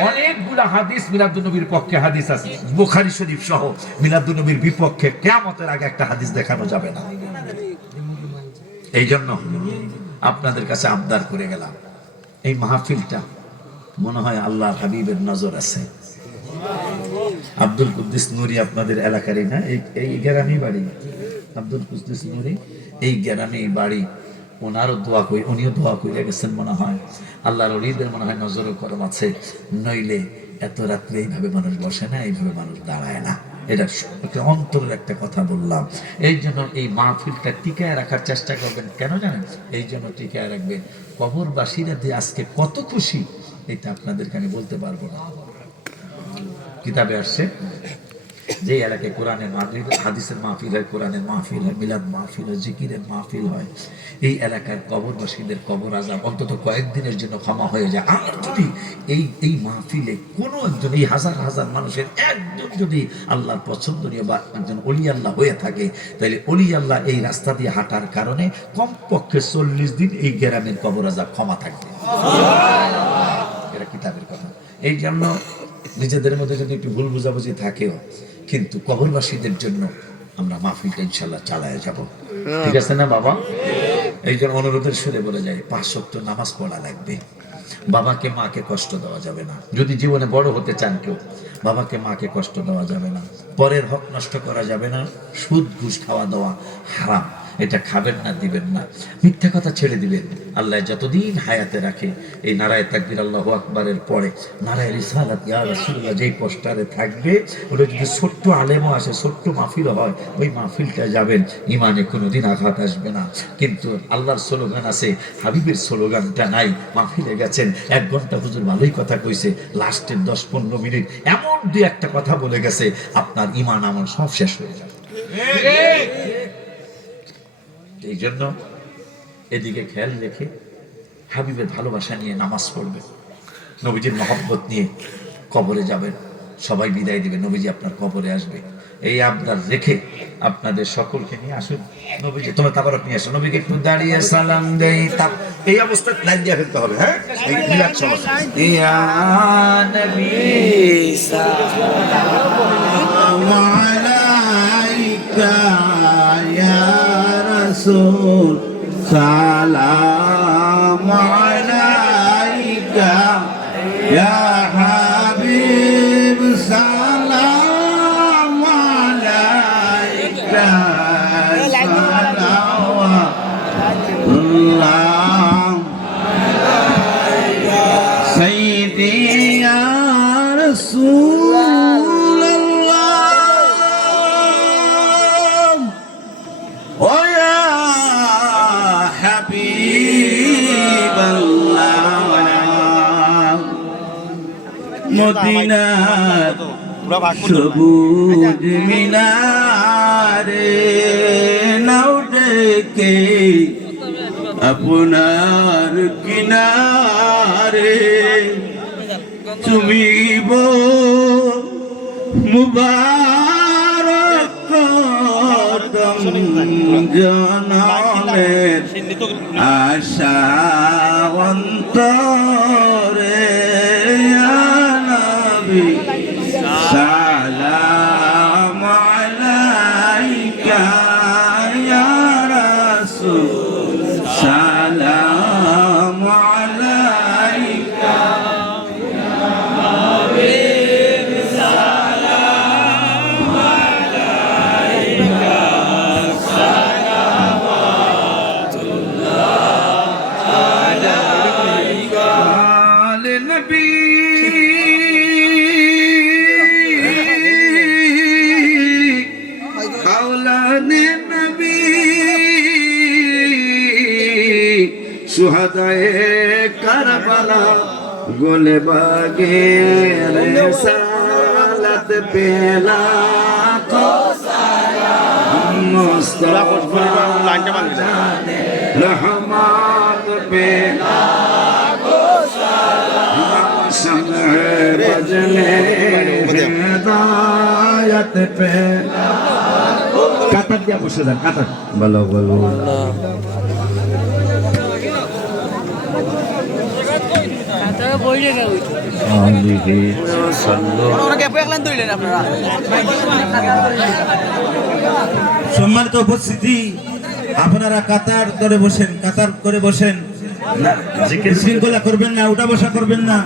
অনেকগুলা হাদিস মিলাদুন নবীর পক্ষে হাদিস আছে, বুখারী শরীফ সহ মিলাদুন নবীর বিপক্ষে কিয়ামতের আগে একটা হাদিস দেখানো যাবে না। এই জন্য আপনাদের কাছে আবদার করে গেলাম, এই মাহফিলটা মনে হয় আল্লাহর হাবিবের নজর আছে। আব্দুল কুদ্দুস নুরি আপনাদের এলাকারই না, এই গ্রামেই বাড়ি, আব্দুল কুদ্দুস নুরি এই গ্রামেই বাড়ি। ওনারও দোয়া করি, উনিও দোয়া করে গেছেন মনে হয়, আল্লাহর ওলিদের মনে হয় নজরও করম আছে। নইলে এত রাত্রে এইভাবে মানুষ বসে না, এইভাবে মানুষ দাঁড়ায় না। এটা অন্তরের একটা কথা বললাম। এই জন্য এই মাহফিলটা টিকায় রাখার চেষ্টা করবেন। কেন জানেন? এই জন্য টিকায় রাখবেন, কবরবাসীরা যে আজকে কত খুশি এটা আপনাদেরকে আমি বলতে পারবো না। কিতাবে আসছে যে এলাকায় কোরআনের মাহফিল, হাদিসের মাহফিল হয়, কোরআনের মাহফিল হয়, মিলাদ মাহফিল হয়, জিকিরের মাহফিল হয়, এই এলাকার কবরবাসীদের কবর আযাব অন্তত কয়েকদিনের জন্য ক্ষমা হয়ে যায়। আর যদি এই মাহফিলে কোনো একজন, এই হাজার হাজার মানুষের একজন যদি আল্লাহর পছন্দনীয় বা একজন অলি আল্লাহ হয়ে থাকে, তাহলে অলি আল্লাহ এই রাস্তা দিয়ে হাঁটার কারণে কমপক্ষে 40 দিন এই গ্রামের কবর আযাব ক্ষমা থাকবে। এটা কিতাবের কথা। এই জন্য নিজেদের মধ্যে যদি একটু ভুল বুঝাবুঝি থাকেও, কিন্তু কবরবাসীদের জন্য আমরা মাহফিলটা ইনশাল্লাহ চালায় যাব, ঠিক আছে না বাবা? এই জন্য অনুরোধের সুরে বলে যায় 5 ওয়াক্ত নামাজ পড়া লাগবে। বাবাকে মাকে কষ্ট দেওয়া যাবে না। যদি জীবনে বড় হতে চান কেউ, বাবাকে মাকে কষ্ট দেওয়া যাবে না, পরের হক নষ্ট করা যাবে না, সুদ ঘুষ খাওয়া দাওয়া হারাম, এটা খাবেন না, দিবেন না, মিথ্যা কথা ছেড়ে দিবেন। আল্লাহ যতদিন হায়াতে রাখে, এই নারায়ে তাকবীর আল্লাহু আকবারের পরে নারায়ে রিসালাত ইয়া রাসূলুল্লাহ যেই পোস্টারে থাকবে, ওটা যদি ছোট্ট আলেমও আসে, ছোট্ট মাহফিলও হয়, ওই মাহফিলটা যাবেন, ইমানে কোনোদিন আঘাত আসবে না। কিন্তু আল্লাহর স্লোগান আছে, হাবিবের স্লোগানটা নাই। মাহফিলে গেছেন, 1 ঘন্টা হুজুর ভালোই কথা কইছে, লাস্টের 10-15 মিনিট এমন 2-1টা কথা বলে গেছে, আপনার ইমান আমল সব শেষ হয়ে যাবে। এই জন্য এদিকে খেয়াল রেখে হাবিবের ভালোবাসা নিয়ে নামাজ পড়বেন, নবীজির মহব্বত নিয়ে কবরে যাবেন, সবাই বিদায় দিবে, নবীজি আপনার কবরে আসবে। এই আবদার রেখে আপনাদের সকলকে নিয়ে আসুন, নবীজি তোমরা তাবারক নিয়ে আসো, নবীকে একটু দাঁড়িয়ে সালাম দেই। এই অবস্থায় লাইন দিয়ে ফেলতে হবে, হ্যাঁ, এই মিলাদ সমাজ। ইয়া নবী সালাম আলাইকা ইয়া রাসূল সালাম আলাইকা ইয়া হাবিব সালাম আলাইকা সালাম সাইয়্যিদি ইয়া রাসূলুল্লাহ ওয়া ইয়া হাবিবাল্লাহ মদিনার সবুজ মিনারে নাও ডেকে আপনার কিনারে চুমিব মুবারক কদম জনমের আশা অন্তরে ইয়া নবী সালাম আলাইকা ইয়া রাসূল সালাম আলাইকা ইয়া হাবিব সালাম আলাইকা সালাওয়াতুল্লাহ আলাইকা আলে নবী সুহাদায়ে কারবালা গোলে বাগে রিসালাত পেলা কো সালাম মুস্তাফা রহমত পেলা কো সালাম শমে বজনে হিদায়াত পেলা কাতার দিয়া বসে যান, কাতার বলো বলো সম্মানিত উপস্থিতি, আপনারা কাতার করে বসেন, কাতার করে বসেন, শৃঙ্খলা করবেন না, উঠা বসা করবেন না।